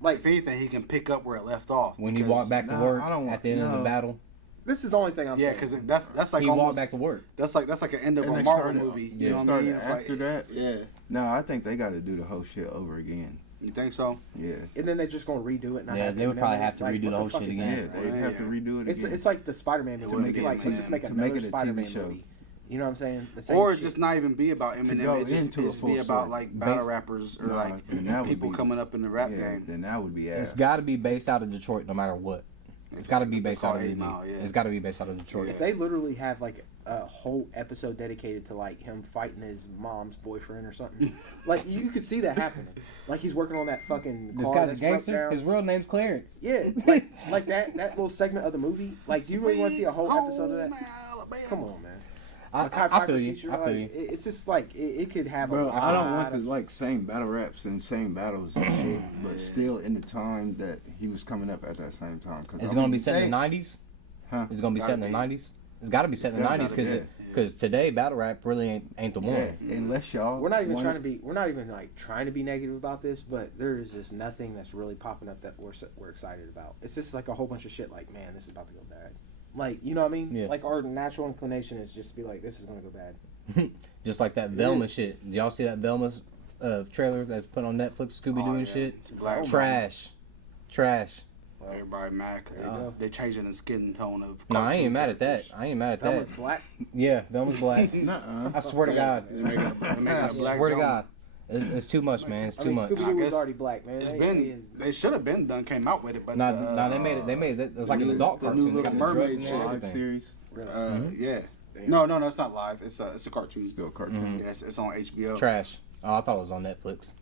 like If anything, he can pick up where it left off. When he because- walked back to Nah, work I don't want- at the end of the no. battle, this is the only thing I'm Yeah, saying. because that's like he almost walked back to work. that's like an end of And a they Marvel started- movie. yeah, You know what I started mean? It's after that. Yeah, No, I think they got to do the whole shit over again. you think so? Yeah. And then they're just gonna redo it. And not Yeah, have they would Eminem probably in it. have to Like, redo what the whole fuck shit is again. that? Yeah, they'd have to redo it It's again. it's like the Spider-Man movie. make It's it like a let's just make to another make it a TV Spider-Man show. movie. You know what I'm saying? The same Or shit. just not even be about Eminem. go It just, into a just be full about story. like battle Bas- rappers or Nah, like then that would people be- coming up in the rap yeah, game. then that would be ass. It's got to be based out of Detroit, no matter what. It's got to be based out of 8 Detroit. Mile, yeah. It's got to be based out of Detroit. If they literally have like a whole episode dedicated to like him fighting his mom's boyfriend or something, like you could see that happening. Like he's working on that fucking This car guy's a that's broke gangster. down. His real name's Clarence. Yeah, like that little segment of the movie. Like, do you really want to see a whole episode of that? Come on, man. I Like, High feel Five for you. Future, I feel like, you. It's just like it could have a Bro, lot. I don't want the of- like same battle raps and same battles and shit, but still in the time that he was coming up at that same time. Cause Is it gonna be set in the '90s? Huh? Is it gonna be It's set in gotta the be. '90s? It's got to be set in the It's '90s gotta be, because today battle rap really ain't the one. Yeah, unless y'all. We're not even wanna- trying to be. We're not even like trying to be negative about this, but there is just nothing that's really popping up that we're excited about. It's just like a whole bunch of shit. Like, man, this is about to go bad. Like, you know what I mean? Yeah. Like our natural inclination is just to be like, this is gonna go bad. Just like that Velma shit. Y'all see that Velma trailer that's put on Netflix, Scooby Doo Oh, and yeah. shit? It's black. Trash. Everybody mad because There you go. they changing the skin tone of. No, I cartoon ain't mad at that. characters. I ain't mad at Velma's that. black. Yeah, Velma's black. Nuh-uh. I swear to God. They're making a I black swear to dome. God. It's too much, man. It's I too mean, much. Scooby I Doo was guess already black, man. It's They- been. They should have been done. Came out with it, but No, they made it. It's like an adult the cartoon. new They got Little the drugs Mermaid in shit. there and Live everything. series, really. Yeah. Damn. No, it's not live. It's a cartoon. still cartoon. Yeah, it's on HBO. Trash. Oh, I thought it was on Netflix.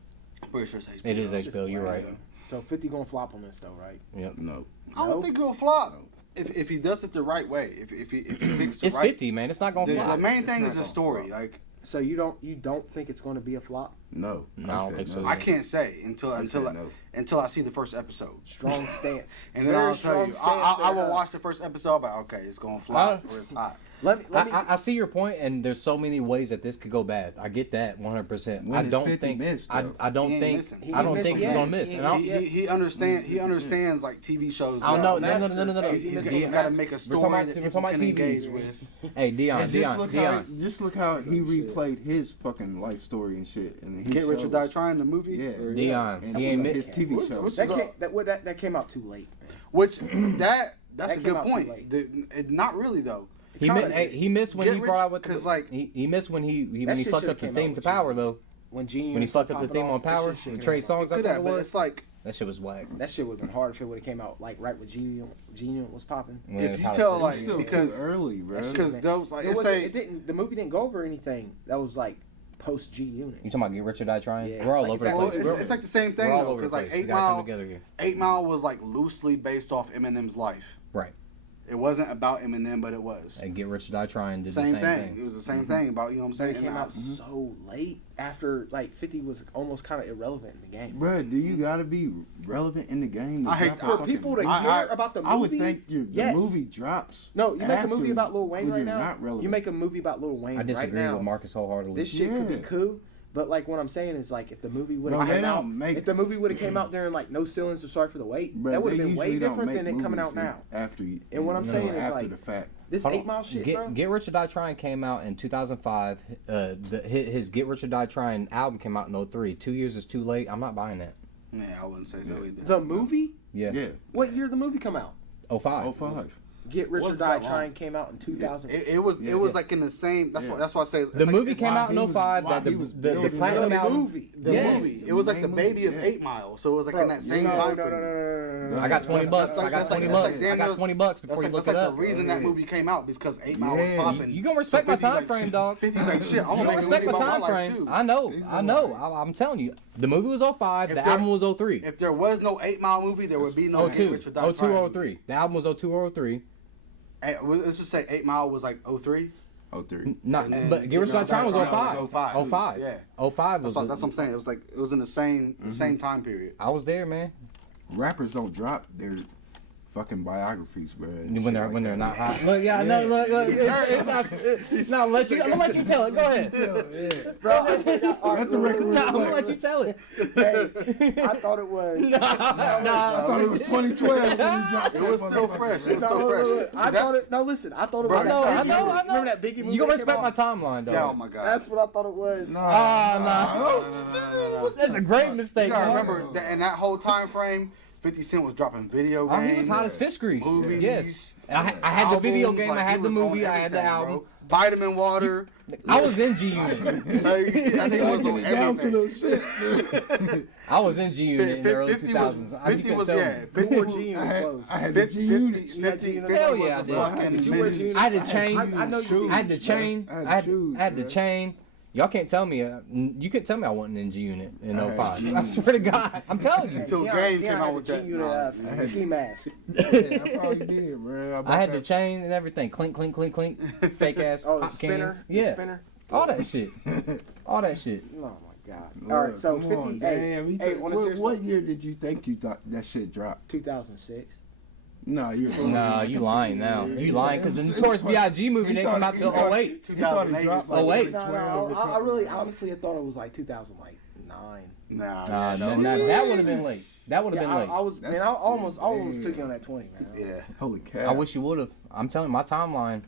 Pretty sure it's HBO. It is It's just HBO. You're black. right. So 50 gonna flop on this though, right? Yep. No. I don't No? think it'll flop if he does it the right way. If he picks the It's right. 50, man. It's not gonna The flop. main thing It's is not the gonna story. flop. Like So you don't think it's gonna be a flop? No. No, I don't said think so. I can't say until I said no. until I see the first episode. Strong stance. And then Very I'll tell strong you, stance I there, will watch the first episode. I'll be like, okay, it's gonna flop or it's hot. Let me. I see your point, and there's so many ways that this could go bad. I get that 100%. When I is don't 50 think missed, I though? don't He ain't think missing. He I don't ain't think missing he's gonna yet. miss. He And ain't He understands. He understands like TV shows. I don't now. know. No. He's got to make a story talking about- that we're people talking can about TV. engage with. Hey, Dion. Just look how he replayed his fucking life story and shit. And his Get Rich or shows. Die Trying the movie. Yeah. Or- Dion. And He ain't his mi- TV show. which- that came out too late. Man. Which that's That a came good out too point. late. Not really though. He missed when Get he Rich- brought out with 'cause, the, like, he missed when he That when he shit fucked should've up the came theme out to with Power you. though. When Genius When he fucked up the popping theme on off, that Power shit and should've Trey came out. Songz, I Could think have, it but was. it's like That shit was whack. That shit would have been hard if it would have came out like right when Genius was popping. When it if was you hot as tell shit. like It's still because too early, bro. because those like It it's wasn't. say It didn't. The movie didn't go over anything. That was like post G Unit. You talking about Get Rich or Die Trying? Yeah. We're all Like, over the that- well, place. it's like the same thing We're all though over the because like place. We 8 gotta come Mile together here. 8 Mile was like loosely based off Eminem's life. Right. It wasn't about Eminem, but it was. And Get Rich or Die Trying did Same the same thing. It thing. was the same thing about, you know what I'm But saying? it came out so late after like 50 was almost kind of irrelevant in the game. Bro, do you gotta be relevant in the game? To I hate drop a For fucking people to movie? care about the movie, I would think the yes. movie drops. No, you make a movie after about Lil Wayne when right you're now. not relevant. You make a movie about Lil Wayne I disagree right now. with Marcus wholeheartedly. This shit could be Yeah. cool, but like what I'm saying is like if the movie would have No, they came out, don't make- if the movie would have came out during like No Ceilings or Sorry for the Wait, Bro, that would they have been way usually don't different make than it coming out movies now. After you, And what I'm saying is, after like, the fact. This Hold 8 on. Mile shit, bro. Get Rich or Die Trying came out in 2005. His Get Rich or Die Trying album came out in 03. 2 years is too late. I'm not buying that. Yeah, I wouldn't say so either. The movie? Yeah. Yeah. What year did the movie come out? 05. 05. Get Rich or Wasn't Die that long. Trying came out in 2000. It was Yeah, was yes. like in the same. That's Yeah. why I say it's The like, movie it's came why out in he was- 05. why That the he was the building platinum the album. movie. The Yes. movie. It was like the Main baby of movie, yeah. 8 Mile, so it was like Bro, in that same no, time no, frame. I got 20 That's bucks. like- I got that's 20 like- bucks. that's like I got 20 bucks before you That's look like it up. the reason that movie came out because 8 Mile was Yeah. popping. You gonna respect my 50's time frame, dog. 50's like shit. I'm You gonna don't make a respect movie my about time my life frame. too. I know. He's I know. lying. I'm telling you. The movie was 05. If The there- album was 03. If there was no 8 Mile movie, there would be no Get 02. Rich or Die 02 Trying. or 03. The album was 02 or 03. Let's just say 8 Mile was like 03. 03. Not, And then but Get Rich or Die Trying was 05. 05. 05. Yeah. 05 was. That's what I'm saying. It was like it was in the same time period. I was there, man. Rappers don't drop their fucking biographies, bro. When they're not hot. Look, yeah, no, look, it's not. I'm gonna let you tell it. Go ahead, Bro, Let the record No, I'm gonna reflect. let you tell it. hey, I thought it was. I thought it was 2012 when you dropped It was still fresh. It was still fresh. I thought it. No, listen. I thought it was. Bro, that I know. Biggie movie. Remember that Biggie movie? You gonna that came respect my out? timeline, though. Yeah, oh my god. That's what I thought it was. That's a great mistake. You gotta man. remember that in that whole time frame, 50 Cent was dropping video games. Oh, he was hot as fish grease. Movies, Yes. And I had the video albums, game. like, I he had the was on movie. I had the everything, album. bro. Vitamin water. I was in G Unit. Like, that nigga was on down to everything. the shit. I was in G Unit in the early 50 was 2000s. 50 was yeah. 50 50 G I unit had, closed. I had the G units. 50 Hell was yeah, a I did. fucking Did you wear menace. jeans? I had the chain. I know you I had the did. chain. I had I had, shoes, I had the bro. chain. Y'all can't tell me. You can't tell me I wasn't in G Unit in I had 05. G I swear to God. I'm telling you. Until Deion- Game Deion came had out the with G that. unit ski mask. Yeah, I probably did, bro. I had the chain and everything. Clink, clink, clink, clink. Fake ass Oh, the pop spinner. cans. The Yeah. spinner. All that shit. All that shit. Oh my god. All right, so Come 50. on, Hey, damn. hey, on a serious What note, year did you think you thought that shit dropped? 2006. No, you're Nah, you lying now. You lying because the Notorious B.I.G. movie didn't come out till 08. He thought it 2008 dropped was like like- 2012 or I something. really, honestly, I thought it was like 2009. Nah, That would have been late. That would have Yeah, been late. I was, man, I almost took you on that 20, man. Yeah. Holy cow. I wish you would have. I'm telling you, my timeline.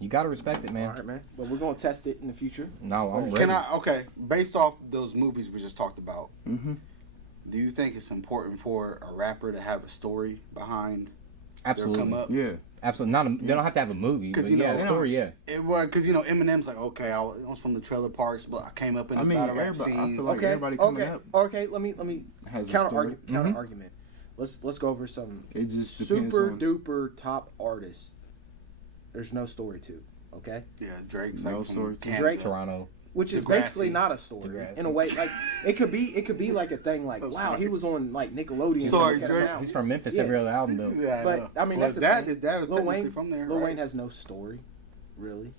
You gotta respect it, All man. right, man. But we're gonna test it in the future. No, I'm ready. Can I? Okay, based off those movies we just talked about, Mm-hmm. do you think it's important for a rapper to have a story behind their Absolutely. come up? Yeah. Absolutely. They don't have to have a movie, but 'Cause, you yeah, know, a story, yeah. It was because Eminem's like, okay, I was from the trailer parks, but I came up in I the mean, battle rap everybody, I scene. feel like Okay, everybody coming okay, up okay. Let me has a counter story. argument. Let's go over some It just depends super on duper top artists. There's no story to, okay? Yeah, Drake's No like from story. Canada. Drake- Toronto. Which is Degrassi. basically not a story Degrassi. in a way. Like it could be like a thing. Like Oh, wow, sorry. he was on like Nickelodeon. Sorry, Broadcast Drake. Now. He's from Memphis. Yeah. Every other album, though. Yeah, But know. I mean, Well, that's the that thing. is that was Lil technically Wayne from there. Lil right? Wayne has no story, really.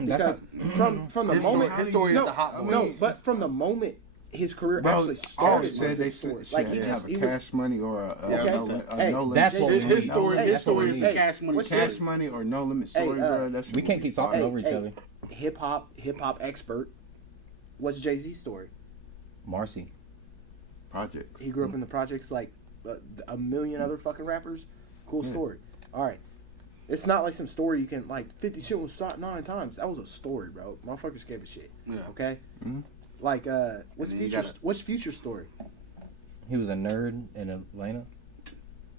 That's Because from the His story- moment his story is no, the Hot Boys. No, but from the moment his career Bro, actually all started. said Was they his story. said Like he just have a cash money or a Hey, no limit. that's what we His need. story, Hey, his that's what we story is need. the cash money. What's story. cash money or no limit story, bro. That's We can't keep talking over each other. Hip hop expert. What's Jay-Z's story? Marcy. projects. He grew up in the projects like a million other fucking rappers. Cool story. All right. It's not like some story you can like 50 Cent was shot 9 times. That was a story, bro. Motherfuckers gave a shit. Yeah. Okay. Mhm. Like what's And then you future? gotta- What's future story? He was a nerd in Atlanta.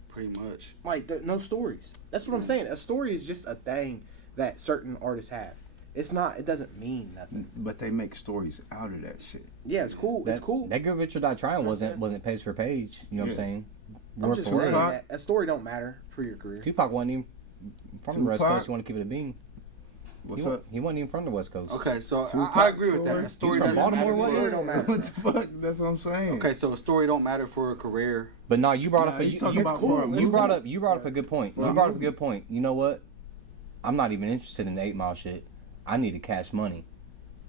Pretty much. Like no stories. That's what I'm saying. A story is just a thing that certain artists have. It's not. It doesn't mean nothing. But they make stories out of that shit. Yeah, it's cool. It's cool. That Good Rich or Die Trying wasn't page for page. You know what I'm Yeah. saying? I'm Word just for saying word. that a story don't matter for your career. Tupac wasn't even from the West Tupac? Coast. You want to keep it a bean? What's he, up? He wasn't even from the West Coast. Okay, so Tupac I agree with that. story? A story He's from doesn't Baltimore, matter. wasn't Story don't matter. What the fuck? That's what I'm saying. Okay, so a story don't matter for a career. But no, you brought up he's a, talking you, about cool. for a You you movie. brought up a good point. For You a brought up a movie. good point. You know what? I'm not even interested in the 8 Mile shit. I need to cash money.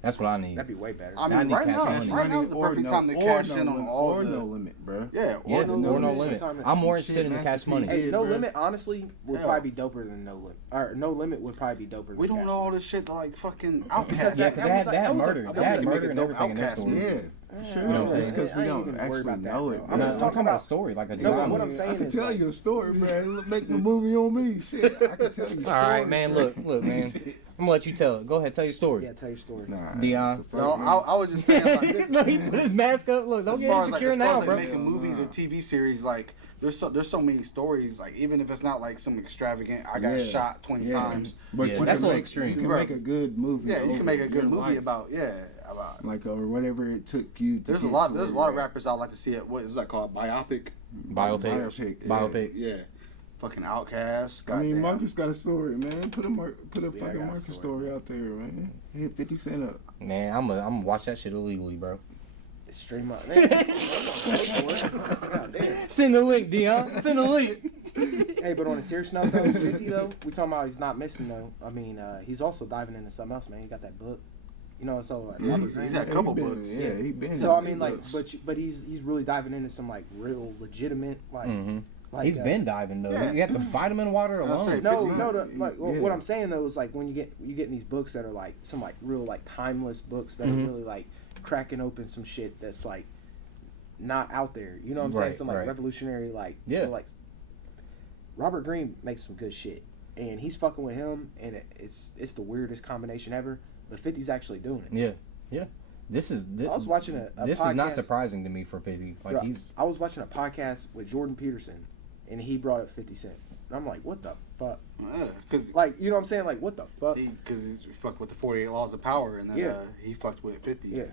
That's what I need. That'd be way better. I I mean, need right cash now, money. right now is the perfect time to cash in on all or the. no limit, bro. Yeah, Yeah, or no or no limit. limit. I'm more Shit, interested in the Master cash P. money. Hey, Yeah, No bro. Limit honestly would Yeah. probably be doper than No Limit. Or No Limit would probably be doper than We don't Cash know all Money. this shit like fucking Because Outkast. Yeah, because they had that was murder. a- They had that was a murder nigga and dope everything in their Outkast story. Yeah, Yeah, sure. You know what I'm Just saying? because we I ain't don't even worried actually about that, know bro. it. I'm No, just I'm talking talking about a about- story, like a No, drama. what I'm saying I can is tell like- you a story, man. Make the movie on me. Shit, I can tell you. All right, man. Look, man. I'm gonna let you tell it. Go ahead, tell your story. Yeah, tell your story. Nah, Dion. what the fuck, No, man? I was just saying like. No, he put his mask up. Look, don't As get far as like, insecure as far now, as bro. like making movies or TV series, like there's so many stories. Like even if it's not like some extravagant, I got Yeah. shot 20 Yeah. times. But Yeah, you that's can a little make, extreme. You can Bro. make a good movie. Yeah, you can make a over good your movie life. about like or whatever it took you. To There's a get lot. to There's a where lot of you're at. rappers I'd like to see it. What is that called? Biopic. Biopic. Yeah. Biopic. Yeah. Fucking Outkast. I mean, Goddamn. Marcus got a story, man. Put a I fucking got a Marcus story. story out there, man. Hit 50 Cent up. Man, I'm gonna watch that shit illegally, bro. Stream up. Man, God damn. Send the link, Dion. Send the link. Hey, but on a serious note though, 50 though, we talking about he's not missing though. I mean, he's also diving into something else, man. He got that book. You know, so like, Yeah, Robert he's Greene- had a couple he been, books. Yeah, he been. So I in mean, good like, books. but he's really diving into some like real legitimate like. Mm-hmm. Like, He's been diving though. yeah. You got the vitamin water I'll say alone. No, 50. no, like Yeah. what I'm saying though is like when you get in these books that are like some like real like timeless books that Mhm. are really like cracking open some shit that's like not out there. You know what I'm saying? Right, Some like right. revolutionary like Yeah. like Robert Greene makes some good shit, and he's fucking with him, and it's the weirdest combination ever. But 50's actually doing it. Yeah, yeah. This is I was watching a this podcast, is not surprising to me for 50. Like Bro, he's I was watching a podcast with Jordan Peterson, and he brought up 50 Cent. And I'm like, what the fuck? Yeah, because Like, you know what I'm saying? Like, what the fuck? he fucked with the 48 Laws of Power, and then Yeah. he fucked with 50. Yeah.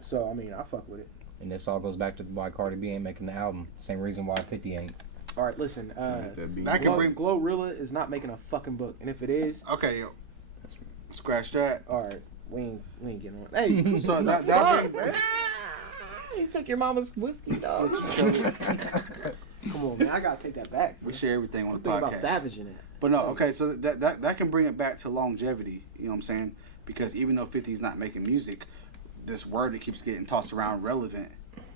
So I mean, I fuck with it. and this all goes back to why Cardi B ain't making the album. Same reason why 50 ain't. All right, listen. That'd be- That can bring. Glorilla is not making a fucking book, and if it is, Okay, yo, scratch that. all right, we ain't getting on. Hey, So that fuck, bring, man. You took your mama's whiskey, dog. Come on, man, I gotta take that back. we Man. share everything on I'm the thinking about podcast. Savage in it. But no, okay, so that can bring it back to longevity. You know what I'm saying? Because even though 50's not making music, this word that keeps getting tossed around, relevant,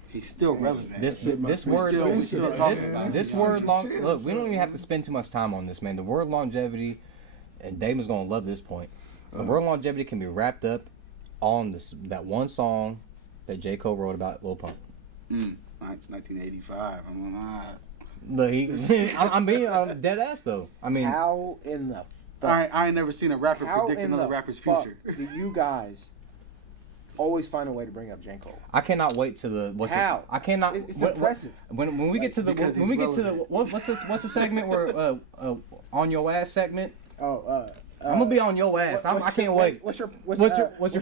he's still relevant. This Shit, this we word still talking this, about it. this Yeah. word long Shit. look, we don't even have to spend too much time on this, man. The word longevity, and Damon's gonna love this point. The word longevity can be wrapped up on that one song that J. Cole wrote about Lil Pump. 1985. I'm like, Look, I'm being dead ass though. I mean, How in the fuck? I ain't never seen a rapper How predict in another the rapper's fuck future. do you guys always find a way to bring up J. Cole? I cannot wait to the what How? I cannot. It's impressive. When we get to the because when we he's get to the relevant. what's the segment where on your ass segment. Oh, I'm gonna be on your ass. I can't wait. What's your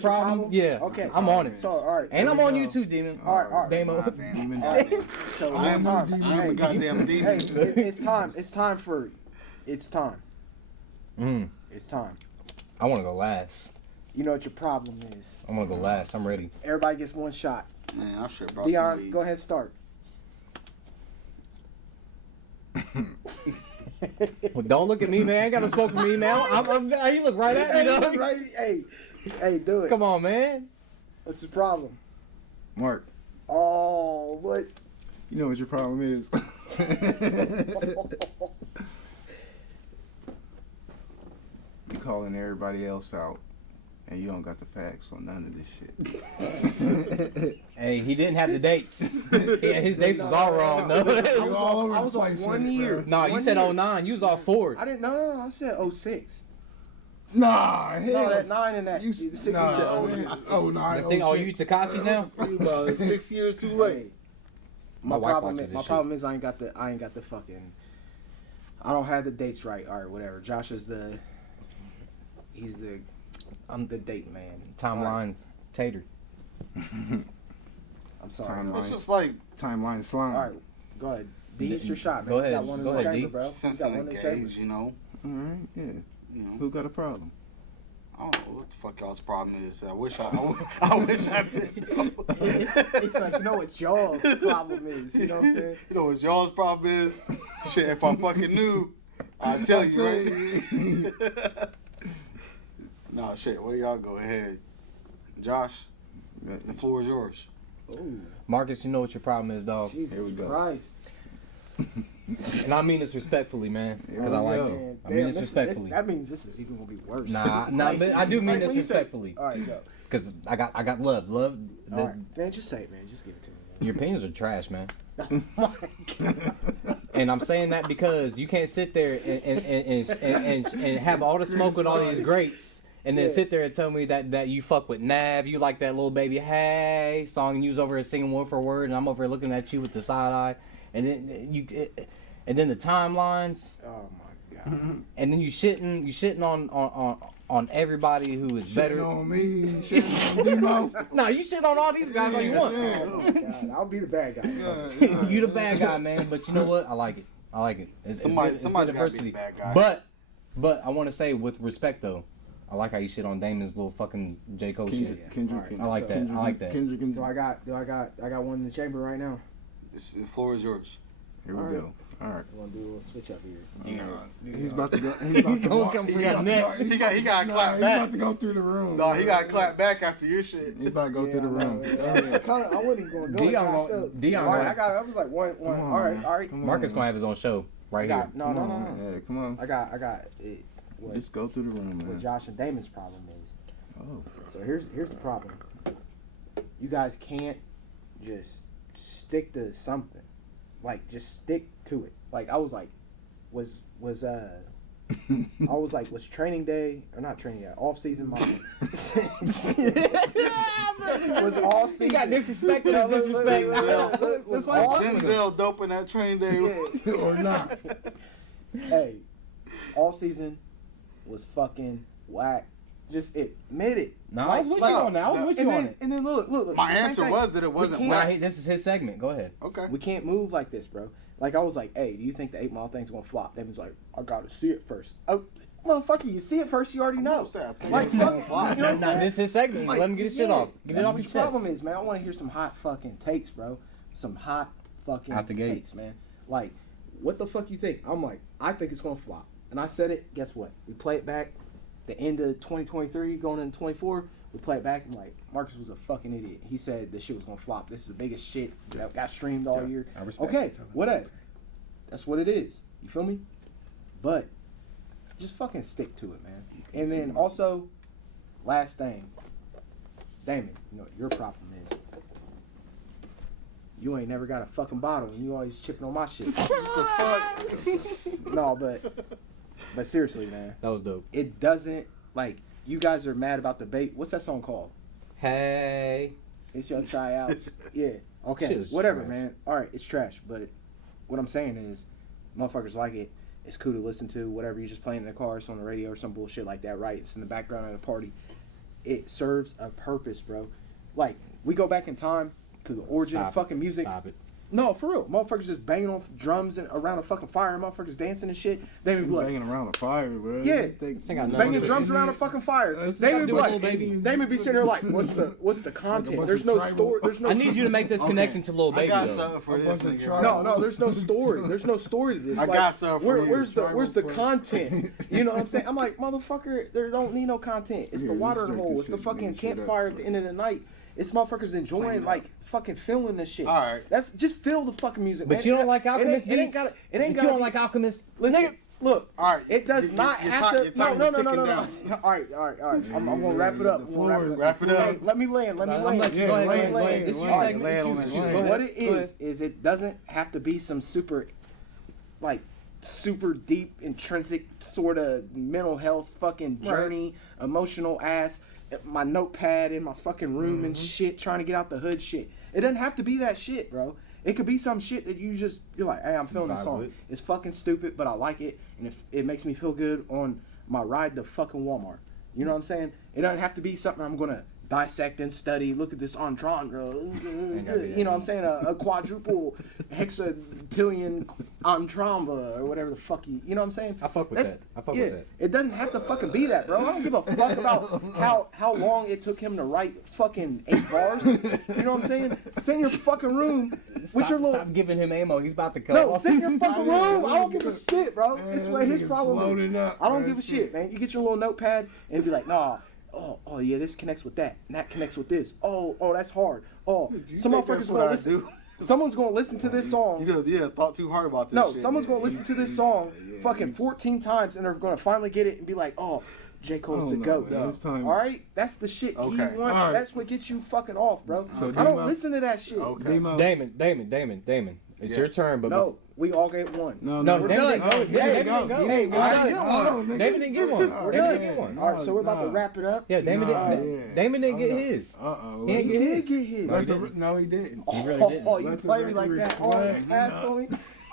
problem? Yeah, Okay, I'm on it. So all right, And here I'm we on go. you too, Demon. All right. Damo. Demon. All right. So I it's am time. I am a goddamn Hey, demon. it's time. It's time for. It's time. Mm, It's time. I want to go last. You know what your problem is. I want to go last. I'm ready. Everybody gets one shot. Man, I should brought Dion, some weed. go ahead, start. Well, don't look at me, man. Ain't gotta smoke for me now. You look right at me, dog. Hey, do it. Come on, man. What's the problem? Mark, Oh, what? You know what your problem is? You calling everybody else out, and you don't got the facts on none of this shit. Hey, he didn't have the dates. Yeah, his dates was all wrong. No, You all over I the was on place 1 with it, year. bro. no, you One said year. 09. You was all forward. I didn't. No. I said 06. Nah, hell. No, that 9 and that You 6 nah, said 09. man. Oh, nah. Let's see, you Takashi now? You about 6 years too late. My wife problem watches is, my this problem is I ain't got the fucking. I don't have the dates right. All right, whatever. Josh is I'm the date man. Timeline tater. I'm sorry. Timeline. It's just like Timeline slime. All right, go ahead. D, it's your shot, man. Go ahead. You got one in Go the ahead, chamber, D. bro. You sense got and one in the chamber. engage, you know. All right, yeah. You know. Who got a problem? I don't know what the fuck y'all's problem is. I wish I wish I did know. It's like, you know what y'all's problem is. You know what I'm saying? You know what y'all's problem is? Shit, if I fucking knew, I'd tell you, right? Nah, shit, where y'all go ahead? Josh, the floor is yours. Ooh, Marcus, you know what your problem is, dog. Jesus Here we go. Christ. And I mean this respectfully, man. Because I like Yeah. it. Man, I mean this respectfully. That means this is even gonna be worse. Nah, but I do mean Like, this when you say- respectfully. All right, go. Because I got love. Love. All right, man, just say it, man. Just give it to me. Your opinions are trash, man. And I'm saying that because you can't sit there and have all the smoke with all these greats and then Yeah. sit there and tell me that you fuck with Nav, you like that little baby hey song, and you was over here singing word for word, and I'm over here looking at you with the side eye, and then the timelines, Oh my God. and then you shitting on everybody who is better. Shitting on me, shitting on Demo. No, you shit on all these guys all you want. Oh my God. I'll be the bad guy. You the bad guy, man. But you know what? I like it. It's Somebody's good gotta be diversity. the bad guy. But I want to say with respect though, I like how you shit on Damon's little fucking J Cole shit. Kendrick. I like that. I like that. Kendrick and Do I got one in the chamber right now? The floor is yours. Here we go. All right. I want to do a little switch up here. He's about to go. He's about to Gonna walk. come for He your got neck. He got to Nah, clap he's about back. to go through the room. No, he got to clap back after your shit. He's about to go through the room. I wasn't even going to go. Dion All right, gonna- I was like one. Come on, All right, man. all right. Come on, Marcus man. gonna have his own show right here. No. Yeah, come on. I got it. What, Just go through the room, what man. Josh and Damon's problem is. Oh. So here's the problem. You guys can't just stick to something. Like just stick to it. Like I was like, was training day or not training day? Off season mom. Was all season. He got disrespected as disrespect. Was all season. Denzel doping that train day. Yeah. Or not. Hey, all season was fucking whack. Just admit it. No, I was with you on that. I was with you on it. And then look. My the same answer thing. was that it wasn't can't- whack. This is his segment. Go ahead. Okay. We can't move like this, bro. Like I was like, hey, do you think the 8 Mile thing's gonna flop? They was like, I gotta see it first. Oh, motherfucker, you see it first, you already know. I think Like, it was fuck, gonna fly. you know what I'm Nah, saying? this is his segment. Like, Let him get his shit yeah, off. Get it that's off what his the chest. problem is, man. I want to hear some hot fucking takes, bro. Some hot fucking Out the gate. takes, man. Like, what the fuck you think? I'm like, I think it's gonna flop. And I said it. Guess what? We play it back. The end of 2023, going into 24. We play it back. And like, Marcus was a fucking idiot. He said this shit was gonna flop. This is the biggest shit that got streamed all year. I respect Okay, it. whatever. That's what it is. You feel me? But just fucking stick to it, man. And then also, last thing, Damon, you know what your problem is. You ain't never got a fucking bottle, and you always chipping on my shit. No, but seriously, man, That was dope. it doesn't like you guys are mad about the bait. What's that song called? Hey. It's your tryouts. Yeah. Okay. Shit is Whatever, trash. man. All right, it's trash. But what I'm saying is, motherfuckers like it. It's cool to listen to. Whatever, you're just playing in the car, it's on the radio or some bullshit like that, right? It's in the background at a party. It serves a purpose, bro. Like, we go back in time to the origin of fucking music. Stop it. No, for real. Motherfuckers just banging on drums and around a fucking fire and motherfuckers dancing and shit. They would be like, Banging around the fire, bro. Yeah. got banging nothing. drums around a fucking fire. That's They gotta would do be with like, Lil Baby. they would be sitting there like, what's the content? bunch There's of no tribal- story. There's no. I need you to make this connection to Lil I Baby got though. something for A this bunch of nigga. tribal- No, there's no story. There's no story to this. I got something for you. Where's the Tribal content? You know what I'm saying? I'm like, motherfucker, there don't need no content. It's the Yeah, water you straight hole. this It's the shit, fucking make shit up, campfire at bro. the end of the night. It's motherfuckers enjoying like fucking feeling this shit. All right. That's just feel the fucking music. But man. you don't like Alchemist It ain't beats? gotta. It But ain't you gotta. don't like Alchemist? Listen. Look. All right. It does not your have time- to. your time No. is ticking down. All right. I'm gonna wrap it up. The floor is- Wrap it up. Hey, let me land. I'm letting you go ahead. land, Go ahead. land, This is your land, segment. land on It's that you. shit. Go What ahead. it Go ahead. is it doesn't have to be some super, like, super deep, intrinsic sort of mental health fucking journey, emotional ass. My notepad in my fucking room and shit, trying to get out the hood shit. It doesn't have to be that shit, bro. It could be some shit that you're like, hey, I'm feeling this Vibe song. with it. It's fucking stupid, but I like it, and if it makes me feel good on my ride to fucking Walmart. You know what I'm saying? It doesn't have to be something I'm gonna dissect and study. Look at this entendre. You know what I'm saying? A quadruple hexatillion entendre or whatever the fuck you know what I'm saying? I fuck with that. I fuck with that. It doesn't have to fucking be that, bro. I don't give a fuck about how long it took him to write fucking 8 bars. You know what I'm saying? Sit in your fucking room with your little. Stop giving him ammo. He's about to come. No, sit in your fucking room. I don't give a shit, bro. This way his nigga's problem loading is. up, I don't bro. give a shit, man. You get your little notepad and be like, nah. Oh yeah, this connects with that, and that connects with this. Oh, that's hard. Oh, some think motherfuckers that's gonna what I listen. do? Someone's gonna listen to this song. Thought too hard about this No, shit. someone's gonna listen to this song Yeah, fucking 14 times, and they're gonna finally get it and be like, oh, J. Cole's the know, GOAT. man. It's time- All right, that's the shit Okay. you want. All right. That's what gets you fucking off, bro. So I don't Demo- listen to that shit. Okay. Demo- Damon. It's your turn, but No, we all get one. No, No, we're Damon done. didn't go. Hey, Damon didn't go. hey, We're I done. didn't get one. Damon didn't get one. We're Damon done. didn't get one. All right, so we're about to Nah. wrap it up. Yeah, Damon didn't get his. Uh-oh. He ain't He get did his. get his. No, he didn't. He really didn't. Oh, you Let the play me like record that. Oh, you reflect. passed on me.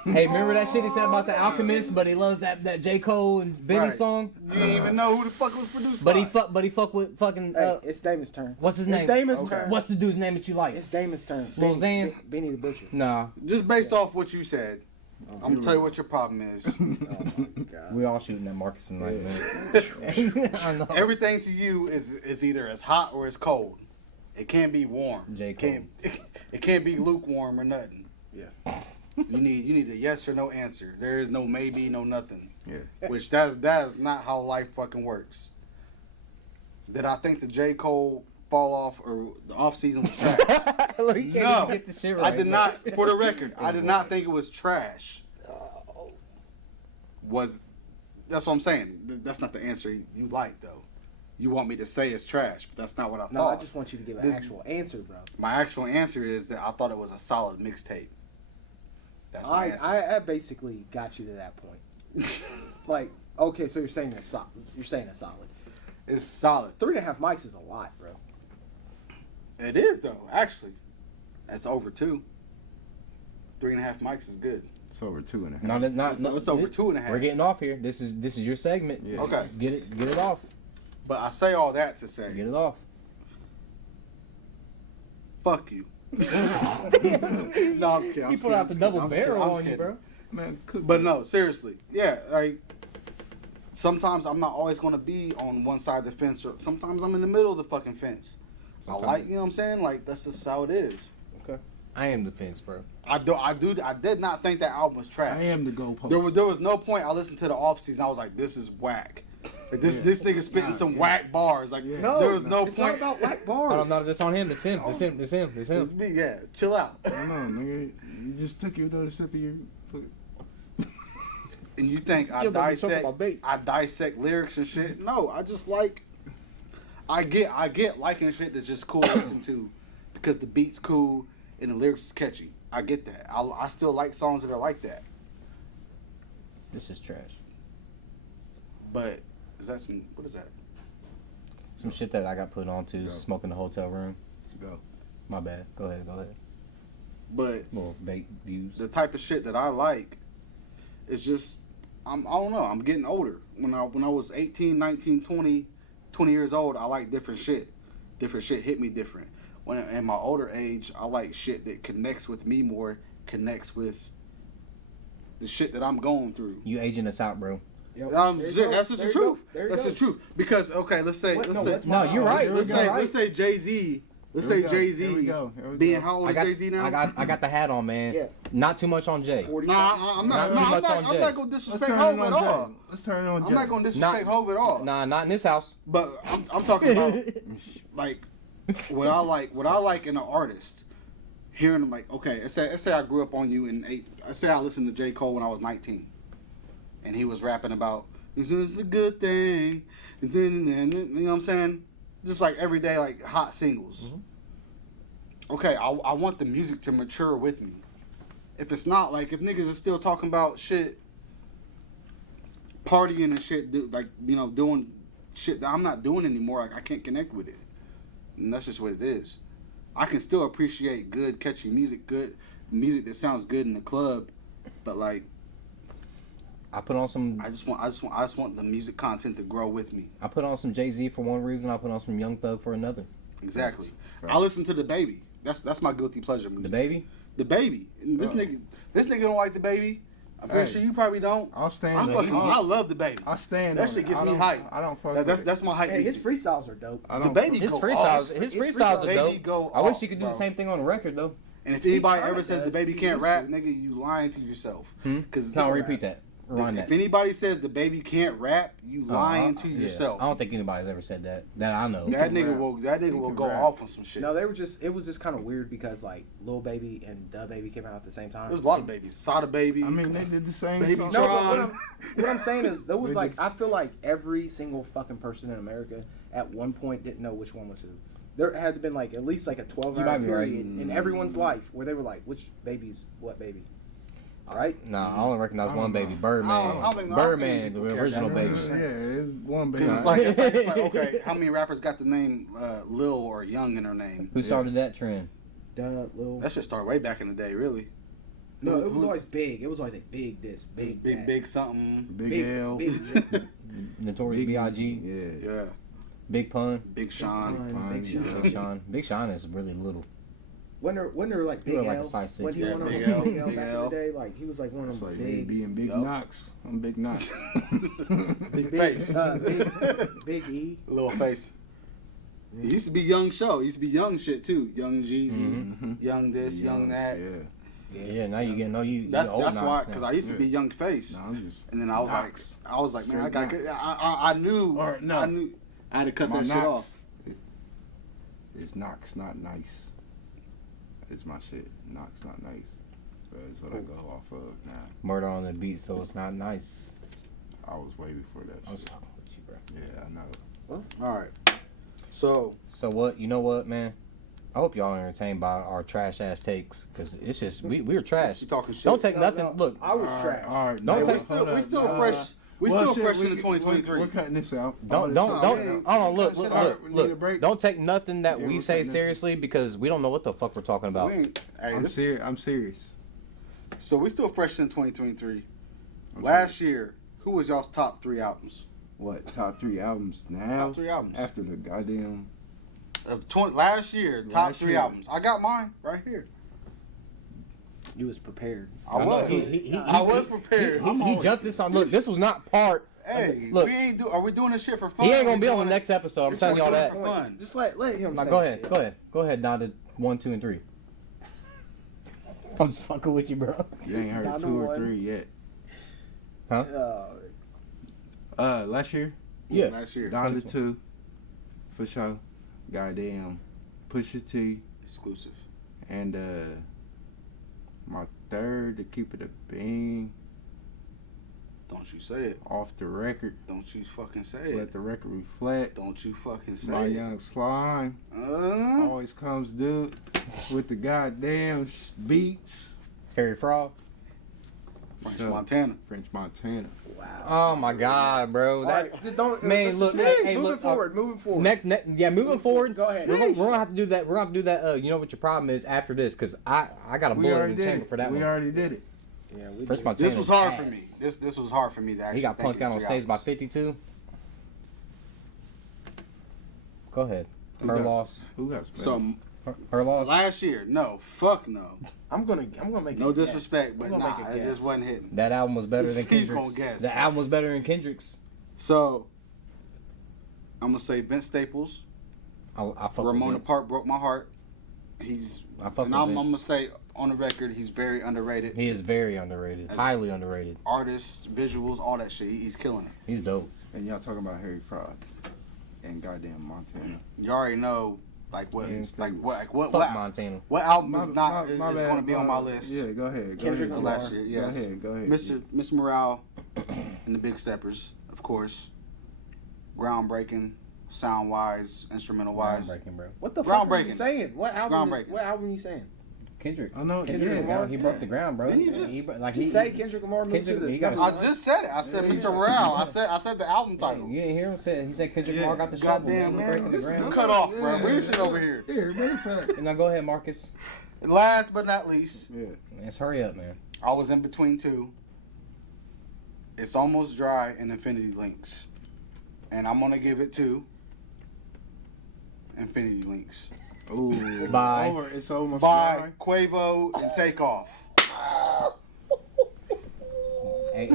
Hey, remember that shit he said about the Alchemist? But he loves that J. Cole and Benny Right. song. You didn't even know who the fuck it was produced But by. he fuck with fucking. Hey, it's Damon's turn. What's his It's name? Damon's turn. What's the dude's name that you like? It's Damon's turn. Lil Xan? Benny the Butcher. Nah, Just based off what you said, I'm gonna tell you what your problem is. Oh my god. we all shooting at Marcus tonight, man. I know. Everything to you is either as hot or as cold. It can't be warm. J. It Cole. it can't be lukewarm or nothing. Yeah. You need a yes or no answer. There is no maybe, no nothing. Yeah. Which that's not how life fucking works. Did I think the J. Cole fall off or the off season was trash? Look, he can't No, even get the shit right. I did man. not. For the record, I did not think it was trash. That's what I'm saying. That's not the answer you like though. You want me to say it's trash, but that's not what I No, thought. I just want you to give an actual answer, bro. My actual answer is that I thought it was a solid mixtape. That's my answer. I basically got you to that point. Like, okay, so you're saying it's solid. You're saying it's solid. It's solid. 3.5 mics is a lot, bro. It is though, actually. That's over 2. 3.5 mics is good. It's over 2.5. No, that not. It's over 2.5. We're getting off here. This is your segment. Yeah. Okay. Get it off. But I say all that to say, Get it off. fuck you. No, I'm just kidding. He put out the double barrel on you, bro. Man, cook But no, seriously. Yeah, like, sometimes I'm not always going to be on one side of the fence, or sometimes I'm in the middle of the fucking fence. Sometimes. I like, you know what I'm saying? Like, that's just how it is. Okay. I am the fence, bro. I did not think that album was trash. I am the goalpost. There was no point I listened to the off season. I was like, this is whack. Like, this nigga spitting some whack bars. Like, Yeah. there was no it's point. not about white Oh, bars. no, that's on him. It's him. It's him. It's him. It's him. It's me, yeah. Chill out. I don't know, nigga. You just took another sip of your. And you think I Yo, don't be talking about bait. dissect lyrics and shit? No, I just like. I get liking shit that's just cool to listen to, because the beat's cool and the lyrics is catchy. I get that. I still like songs that are like that. This is trash. But is that some? What is that? Some shit that I got put on to smoke in the hotel room. Go. My bad. Go ahead. But Little bait views. the type of shit that I like is just I don't know. I'm getting older. When I was 18, 19, 20 years old, I like different shit. Different shit hit me different. When in my older age, I like shit that connects with me more, connects with the shit that I'm going through. You aging us out, bro. Yep. That's just the truth. That's the the truth. Because okay, let's say What? let's No, say that's No, you're right. let's You're say right. let's say Jay-Z. Let's Here we say go. Jay-Z. Here we go. Here we Being go. how old I is got, Jay-Z now? I got the hat on, man. Yeah. Not too much on Jay. 40. No, I'm not. Not No, too I'm much not. on I'm Jay. not gonna Let's disrespect turn Hov it at on all. Jay. Let's turn it on Jay. I'm not gonna disrespect Hov at all. Nah, not in this house. But I'm talking about like what I like in an artist, hearing them like, okay, let's say I grew up on you let's say I listened to J. Cole when I was 19, and he was rapping about it's a good thing, and then you know what I'm saying, just like everyday like hot singles. Okay, I want the music to mature with me. If it's not, like, if niggas are still talking about shit, partying and shit, like, you know, doing shit that I'm not doing anymore, like, I can't connect with it. And that's just what it is. I can still appreciate good, catchy music, good music that sounds good in the club, but, like, I put on some. I just want the music content to grow with me. I put on some Jay-Z for one reason. I put on some Young Thug for another. Exactly. I listen to The Baby. That's my guilty pleasure music. The Baby. The Baby. And this nigga don't like The Baby. I'm pretty sure you probably don't. I'll stand. I love The Baby. I stand. That shit gets me hype. I don't fuck with it. That's my hype. Hey, his music. freestyles are dope. The Baby His go freestyles. off. His freestyles are Baby dope. go I wish off, he could do bro. the same thing on the record though. And if anybody kinda ever says does. The Baby He can't used rap, to. nigga, you lying to yourself. Cause No, repeat that. Rewind if that. anybody says The Baby can't rap, you lying to Yeah. yourself. I don't think anybody's ever said that. That I know. That can nigga rap. will He go can rap. off on some shit. No, it was just kind of weird because like Lil Baby and Da Baby came out at the same time. There's a lot of babies. Sada Baby. I mean, they did the same. Baby song. No, but Tron. what I'm saying is there was They like just- I feel like every single fucking person in America at one point didn't know which one was who. There had to been like at least like a 12-hour might be right. period in everyone's life where they were like, which baby's what baby, right? Nah, I only recognize one baby. Birdman. I don't think Birdman, the people care original that baby. much. Yeah, it's one baby. Because it's like, okay, how many rappers got the name Lil or Young in their name? Who started that trend? Lil. That shit started way back in the day, really. No, it was Who's- always big. It was always like big this, It's big big, that. big something. Big L. big. Notorious B.I.G. Yeah. Yeah. Big Pun. Big Sean. Big Big Sean. Big Sean. Big Sean is really little. When they're like He Big was like L, a size six. when he Yeah, went on Big Big L, L, Big back in L. the day, like he was like one It's of them like they big, being Big Yup. Knox. I'm Big Knox. Big face. Big E. Little face. It used to be Young Show. It used to be Young shit too. Young Jeezy. Young this, young that. Yeah. Yeah, now you get That's old why, Knox because now. I used to be Young Face, No, I'm just. and then I was Knox. like, man, I Straight got, Knox. I knew, Or, no. I had to cut My that shit Knox. off. It's Knox, not nice. It's my shit. Knox, not nice. So that's what I go off of now. Murder on the beat, so it's not nice. I was way before that I was shit. talking with you, bro. Yeah, I know. All right, so So what? You know what, man? I hope y'all are entertained by our trash ass takes, cause it's just we're trash. you talking shit. Don't take nothing. No, Look, I was All right, trash. all right. Don't no, take- hold we up. still fresh. We Well, still shit, fresh we- into 2023. We're cutting this out. don't All don't this don't. out. Hold on, look, Cut look, shit out. look, We need a look. break. Don't take nothing that Yeah, we we're say cutting this. seriously because we don't know what the fuck we're talking about. We ain't- hey, I'm this- serious. I'm serious. So we still fresh in 2023. I'm Last serious. year, who was y'all's top 3 albums? What top 3 albums now? Top 3 albums After the goddamn. of last year. Top Last 3 year. albums. I got mine right here. You was prepared. I was. I was prepared. He jumped this on. Look, this was not part. Hey, Look, we ain't do. Are we doing this shit for fun? he ain't Or gonna we be on the doing it- next episode. I'm We're telling y'all doing it that. for fun. Just let him. Now say go the ahead, shit. go ahead, down to 1, 2, and 3. I'm just fucking with you, bro. You ain't heard Down to 2 or one. 3 yet. Last year. Yeah. Last year. Down to 2. For sure. Goddamn. Pusha T. Exclusive. And my third to keep it a bean. Don't you say it. Off the record. Don't you fucking say Let it. the record reflect. Don't you fucking say My it. young slime Uh, always comes due with the goddamn beats. Harry Frog. French Sure. Montana. French Montana. Wow. Oh my God, bro. All That right, just don't, man, let's look, just- hey, moving look, forward, moving forward. next, yeah, moving forward. Go ahead. We're gonna have to do that. We're gonna have to do that. You know what your problem is after this? Because I got a We bullet already in the did chamber it. for that We one. already did it. Yeah, we French did. Montana. This was hard for ass. me. This was hard for me to actually He got think punked out on these stage by albums. 52. Go ahead. Who Her got- loss. Who got spent? So Her loss. last year, no, fuck no. I'm gonna make No a guess. disrespect, I'm but gonna nah, make a it guess. just wasn't hitting. That album was better than He's Kendrick's. gonna guess. The album was better than Kendrick's. So I'm gonna say Vince Staples. I fuck with Ramona Vince. Park broke my heart. He's I fuck and with I'm Vince. gonna say on the record he's very underrated. He is very underrated. As- Highly underrated. Artists, visuals, all that shit. He's killing it. He's dope. And y'all talking about Harry Fraud and goddamn Montana. You already know. Like what? Yeah, What Fuck Montana. What album My- is not my is bad, going to be on my list? Yeah, go ahead. Kendrick go Lamar. ahead. Last year, yes. Go ahead. Mr. Morale and the Big Steppers, of course. Groundbreaking, sound wise, instrumental wise. Groundbreaking, bro. What the fuck are you Groundbreaking. saying? What album? groundbreaking. What album are you saying? Kendrick. I know. Kendrick yeah. Lamar, he broke the ground, bro. Didn't you just- Just say Kendrick Lamar moved to Kendrick- the he got a- number I one. just said it. I said Yeah, Mr. yeah. Morale. I said the album title. You didn't hear him say it. He said Kendrick Yeah. Lamar got the shovel, Goddamn, man. man. Breaking the This is ground. cut off, bro. Weird shit over here. Here, matter of fact. And now go ahead, Marcus. And last but not least, Yeah. Let's hurry up, man. I was in between two. It's Almost Dry and Infinity Links. And I'm going to give it to Infinity Links. Ooh. Bye. It's almost By dry. Quavo and Takeoff. Hey,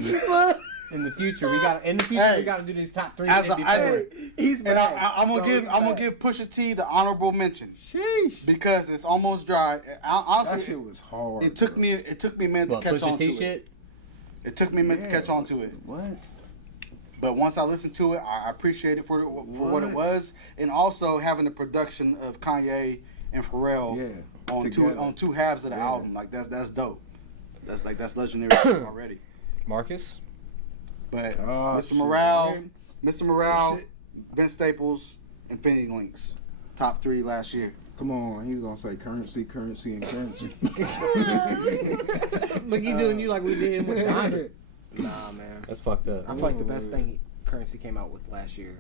in the future, we got to do these top 3 As a- before. as He's And mad. I'm Bro, gonna he's give mad. Pusha T the honorable mention Sheesh. because it's Almost Dry. That Honestly, shit was hard. it took bro. me a minute What, to catch Pusha on T to it. shit? It took me a minute to Yeah. catch on to it. What? But once I listened to it, I appreciate it for what it What? was, and also having the production of Kanye and Pharrell Yeah. on together. two halves of the Yeah. album. Like that's dope. That's legendary shit already. Marcus? But Oh, Mr. shit, Morale, man. Mr. Morale, Shit. Vince Staples, Infinity Links, top 3 last year. Come on, he's gonna say currency, and currency. Look, he doing you like we did him with Diamond. Nah, man. That's fucked up. I feel like the best thing Currency came out with last year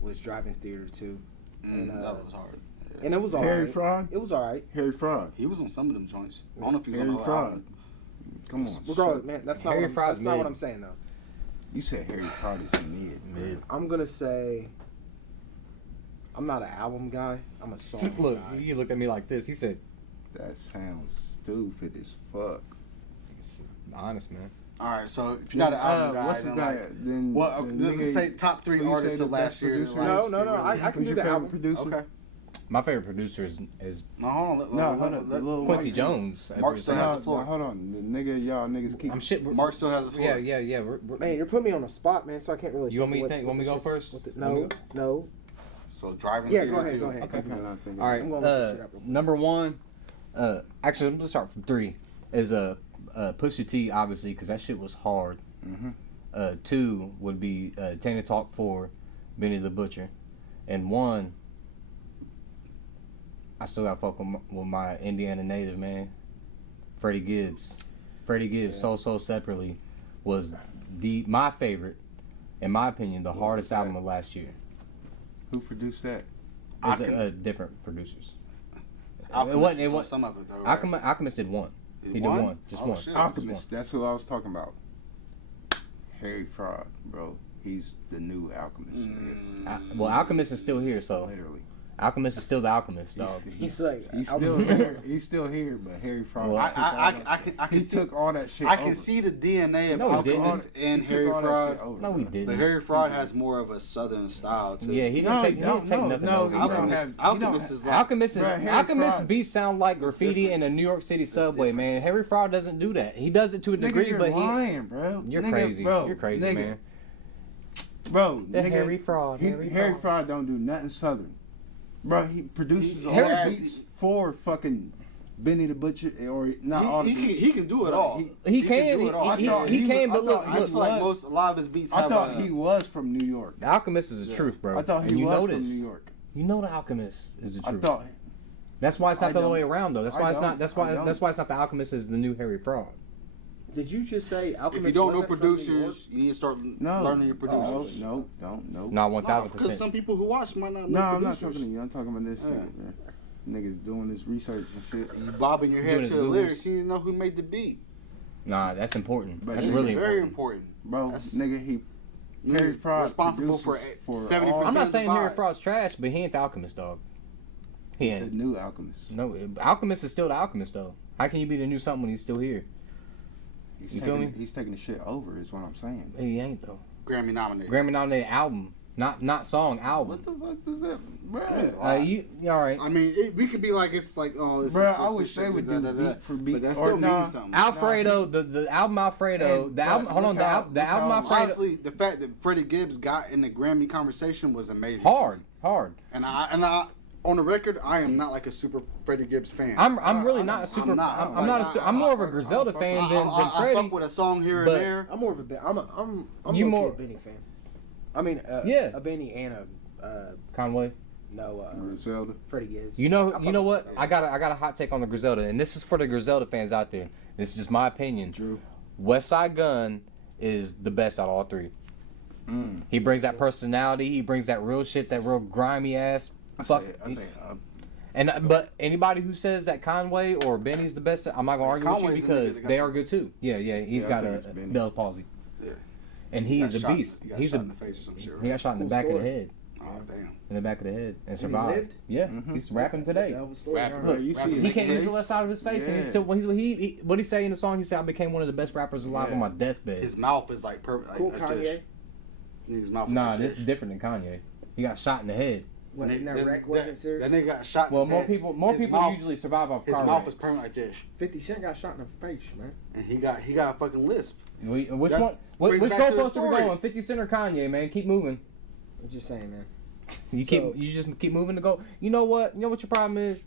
was Driving Theater 2. And, That was hard. And it was alright. Harry Fraud. It was alright. Harry Fraud. He was on some of them joints. I don't know if he was Harry on the whole Fraud. album. Come on. Regardless, man, that's not Harry what I'm, Fraud's that's not what mid. I'm saying though. You said Harry Fraud is mid. I'm gonna say I'm not an album guy. I'm a song Look, guy. he looked at me like this. He said, That sounds stupid as fuck. it's honest, man. All right, so if you're not an album guy, what's the then guy? like, Then what? then Does it nigga- say top 3 who you artists say of the last best year? producer? Like, No, no, no. really- I can Who's do your the favorite album. producer? Okay. My favorite producer is No, hold on. No, hold on. The little Quincy Mike- Jones. Mark still has No, the floor. no, hold on. The nigga, y'all niggas keep. I'm shit. Mark still has the floor. Yeah. Man, you're putting me on the spot, man. So I can't really. You want me to what- think? what Want me to the go shit's- first? what the- Want me No, to no. So driving. Yeah, Theater go ahead, too. go ahead. Okay. I cannot think of All it. right. I'm gonna look this shit up real quick. Number 1. Actually, let's start from 3. Is Pusha T, obviously, because that shit was hard. Mhm. 2 would be Tana Talk 4, Benny the Butcher, and 1. I still got to fuck with my Indiana native, man. Freddie Gibbs. Freddie Gibbs, So Separately, was my favorite, in my opinion, the hardest album of last year. Who produced that? It's different producers. Alchemist It was on wasn't. some of it though. Right? Alchemist did 1. He did won? one. Just Oh, one. shit. Alchemist. That's what I was talking about. Harry Fraud, bro. He's the new Alchemist. Nigga. Well, Alchemist is still here, so Literally. Alchemist is still the Alchemist, dog. He's like, He's I'm- still here. He's still here, but Harry Fraud. Well, took all that I shit. can He see. took all that shit. I can over. see the DNA of No, he didn't. Alchemist He and took Harry all that Fraud. shit over, No, we bro. didn't. But Harry Fraud has more of a southern style to Yeah, it. he No, didn't take nothing. no, over. he don't Alchemist, have- Alchemist is like Alchemist is Bruh, Harry Alchemist Fraud. beats sound like graffiti in a New York City subway, man. Harry Fraud doesn't do that. He does it to a Nigga, degree, you're but lying, bro. you're Nigga, crazy. Bro, You're crazy, nigga, man. Bro, The nigga, Harry Fraud. Harry Fraud don't do nothing southern. Bro, he produces all Harry- the beats for fucking Benny the Butcher, or not all the beats. he can do it But all. He can. do it all. He thought can. he But was- look, I I look. feel like a lot of his beats I have thought a, he was from New York. The Alchemist is the truth, bro. I thought And he you was know this. from New York. You know the Alchemist is the I truth. thought. That's why it's not I the other don't. way around, though. That's I why it's don't. not. That's I why. don't. That's why it's not the Alchemist is the new Harry Fraud. Did you just say Alchemist? if you don't know wasn't from New York? producers, you need to start No. learning your producers. No. Nah, 1,000%. Because some people who watch might not know No, I'm not producers. talking to you. I'm talking about this Yeah. shit, man. Niggas doing this research and shit. You bobbing your Doing head his to the Googles. lyrics, you didn't know who made the beat. Nah, that's important. But That's it's really very important. important. Bro, That's- nigga, Harry He's Fraud responsible for produces for 70%. all- I'm not saying Harry vibe. Fraud's trash, but he ain't the Alchemist, dog. He He's the ain't. new Alchemist. No, Alchemist is still the Alchemist, though. How can you be the new something when he's still here? He's You taking, feel me? He's taking the shit over, is what I'm saying. He ain't though. Grammy nominated. Grammy nominated album, not song, album. What the fuck does that, It's bruh? a lot. You all right? I mean, we could be like, it's like, oh, this Bruh, is, I this wish is they shit, would da, do da, da. beat for beat, But that or still nah. means something. Alfredo, the album Alfredo, And- the album. but Hold on, look how- the album look how- Alfredo. Honestly, the fact that Freddie Gibbs got in the Grammy conversation was amazing. Hard. And I on the record, I am not like a super Freddie Gibbs fan. I'm really not a super. I'm more of a Griselda fan than Freddie. I fuck with a song here but- and there. I'm more of a I'm You more more- a Benny fan. I mean, Yeah. a Benny and Conway. Griselda. Freddie Gibbs. You know fuck what? with I got a hot take on the Griselda, and this is for the Griselda fans out there. This is just my opinion. Drew. West Side Gun is the best out of all three. He brings that personality. He brings that real shit, that real grimy ass. But anybody who says that Conway or Benny's the best, I'm not gonna argue with you Conway's the nigga because that got they the- are good too. Yeah, he's Yeah, I got think a it's Benny. Bell's palsy, Yeah. and he's a beast. He got He's shot a in the face or some shit, right? he got shot in the Cool back of the story. head, Oh, damn. in the back of the head, and And he survived. lived? Yeah, he's rapping today. That's Elvis' story. Rapping. Look, you see he it. can't use the Face? left side of his face, and he's Yeah. still he what he say in the song. He said, "I became one of the best rappers alive Yeah. on my deathbed." His mouth is like perfect. Cool like Kanye. this. His mouth is Nah, like this is different than Kanye. He got shot in the head. What, and that wreck wasn't serious? That nigga got shot in Well, his more head. people His mouth- usually survive off His car mouth is wrecks. permanent like this. 50 Cent got shot in the face, man. And he got a fucking lisp. Which That's- one? Which brings back to the goalpost are we story. going? 50 Cent or Kanye, man? Keep moving. I'm just saying, man. You So- just keep moving to go. You know what? You know what your problem is?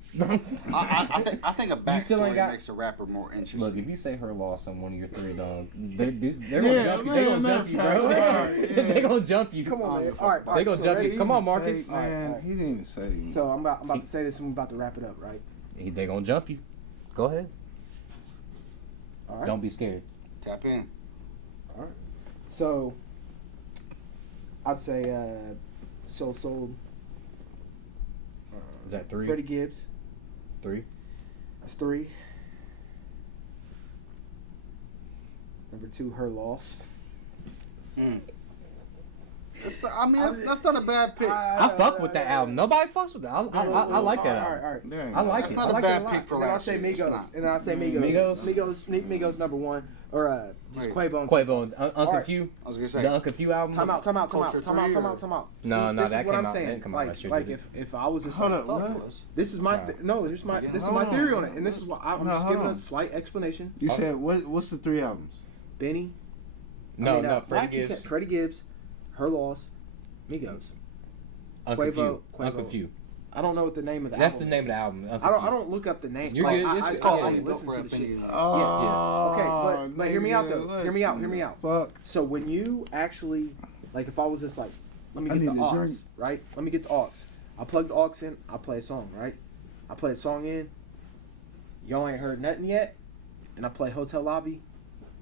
I think a still ain't backstory got- makes a rapper more interesting. Look, if you say her loss on one of your three, dog, they're gonna Yeah, jump you. man, They're gonna matter jump you, of bro. fact, They're gonna jump you. Come on, man. fuck All right, about all They right. gonna So jump ready? you. Come on, He didn't Marcus. say- man, Alright. he didn't even say. So I'm about to say this and we're about to wrap it up, right? They gonna jump you. Go ahead. All right. Don't be scared. Tap in. All right. So I'd say sold. Is that three? Freddie Gibbs. 3. That's 3. Number 2, Her Lost. That's not a bad pick. I fuck with that album. Nobody fucks with that. I like that All album. right. Dang. I like That's it. not I a like it bad a pick lot. for And then I'll last say year. It's Migos. not. And then I'll say Migos number 1. Or just Wait. Quavo. and Quavo and Uncle Alright. Few. I was gonna say. The Uncle Few album. Time out. Culture 3 or- No, See, no, this that is what came I'm out- saying. that came out Like, last year, like didn't if I was just Hold like, up, Fuck what? us. this is my No. this is my Hold theory on. on it, and this is why I'm No, just hold giving a on. slight explanation. You said what's the 3 albums? Benny, No, Freddie Like you Gibbs. said, Freddie Gibbs, Her Loss, Migos. Uncle Quavo- Few. Quavo. Uncle Few. I don't know what the name of the That's album the name of is. the album. Uncle I Few. don't look up the name. You're Like, good. I It's called only Built listen for to the shit. Opinion. Okay, but hear me out, though. nigga, Hear me out. Fuck. So when you actually, like, if I was just like, let me I get the need a aux, drink. right? Let me get the aux. I plug the aux in. I play a song, right? I play a song in. Y'all ain't heard nothing yet, and I play Hotel Lobby.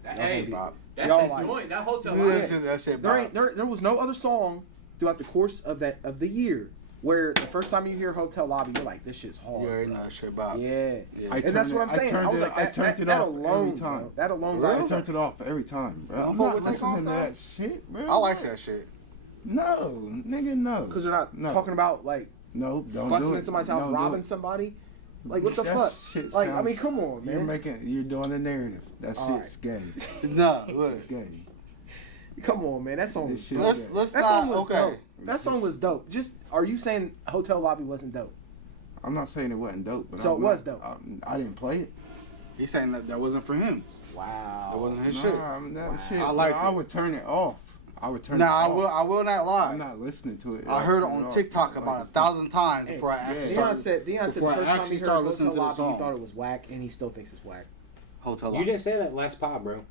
Hey, Bob. That's Y'all that like- joint. That hotel. Listen, that's it, Bob. There was no other song throughout the course of the year where the first time you hear Hotel Lobby, you're like, this shit's hard. You already bro. know that shit, Bob. Yeah. Yeah. And that's what I'm saying. I was like, I turned it that off alone, every time. bro. That alone. Really? I does turned it off every time, bro. I'm fuck not with Take listening Off to though? that shit, bro. I like that shit. No, nigga, no. Because they're not No. talking about like No, don't busting do it. in somebody's house, Don't do robbing it. somebody. Like what the That fuck? shit Like I sounds- mean, come on, man. You're doing a narrative. That All shit's gay. No, It's look. gay. Come on, man. That song This was shit dope. is gay. Let's That song not. was Okay. dope. That song was dope. Just are you saying Hotel Lobby wasn't dope? I'm not saying it wasn't dope, but So I'm it was not- dope. I didn't play it. He's saying that wasn't for him. Wow. That wasn't his Nah, shit. that shit. I like I it. would turn it off. I would turn Now it I off. will not lie. I'm not listening to it. I heard it I'll turn on off. TikTok Like, about it's- 1,000 times Hey, before I yeah. actually Deion started. said the before I first time actually he heard started Hotel listening to the Lobby, he song. thought it was whack, and he still thinks it's whack. Hotel You Lobby. didn't say that last pod, bro.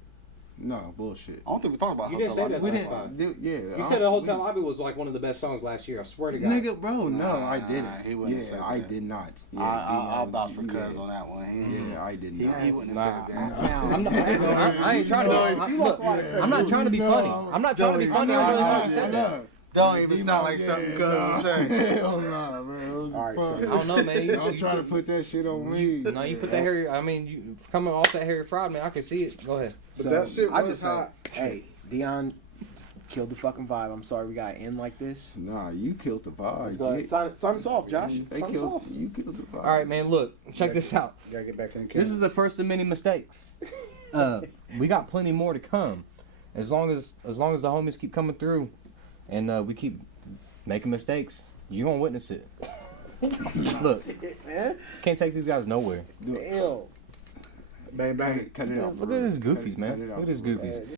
No, bullshit. I don't think we talked about You Hotel didn't say Lobby. that We last last time. time. didn't. Yeah. You said the Hotel Lobby was like one of the best songs last year. I swear to God. Nigga, bro, no, I Nah, didn't. he wouldn't have Yeah, said I that. did not. Yeah, I'll vouch for yeah. Cuz on that one. Yeah, I did He not. wouldn't have said that. I'm not, I ain't trying to. I'm not trying to be funny. I'm not trying to be funny. I really want to say that. Don't even sound like something Cuz was saying. Hell nah, man. All right, so- I don't know, man. Don't try to put that shit on me. No, you put that Harry. I mean, you coming off that Harry Fraud, man. I can see it. Go ahead. But that shit I was just hot. say, hey, Deion killed the fucking vibe. I'm sorry we got to end like this. Nah, you killed the vibe. Let's go ahead. Sign us off, Josh. They Sign us off. killed. You killed the vibe. All right, man. Look, check this out. You gotta get back in the This is the first of many mistakes. We got plenty more to come. As long as the homies keep coming through, and we keep making mistakes, you gonna witness it. Look, Man, can't take these guys nowhere. damn. Bang bang. Cut it off. Look at these goofies, man. Cut it Look off. at these goofies.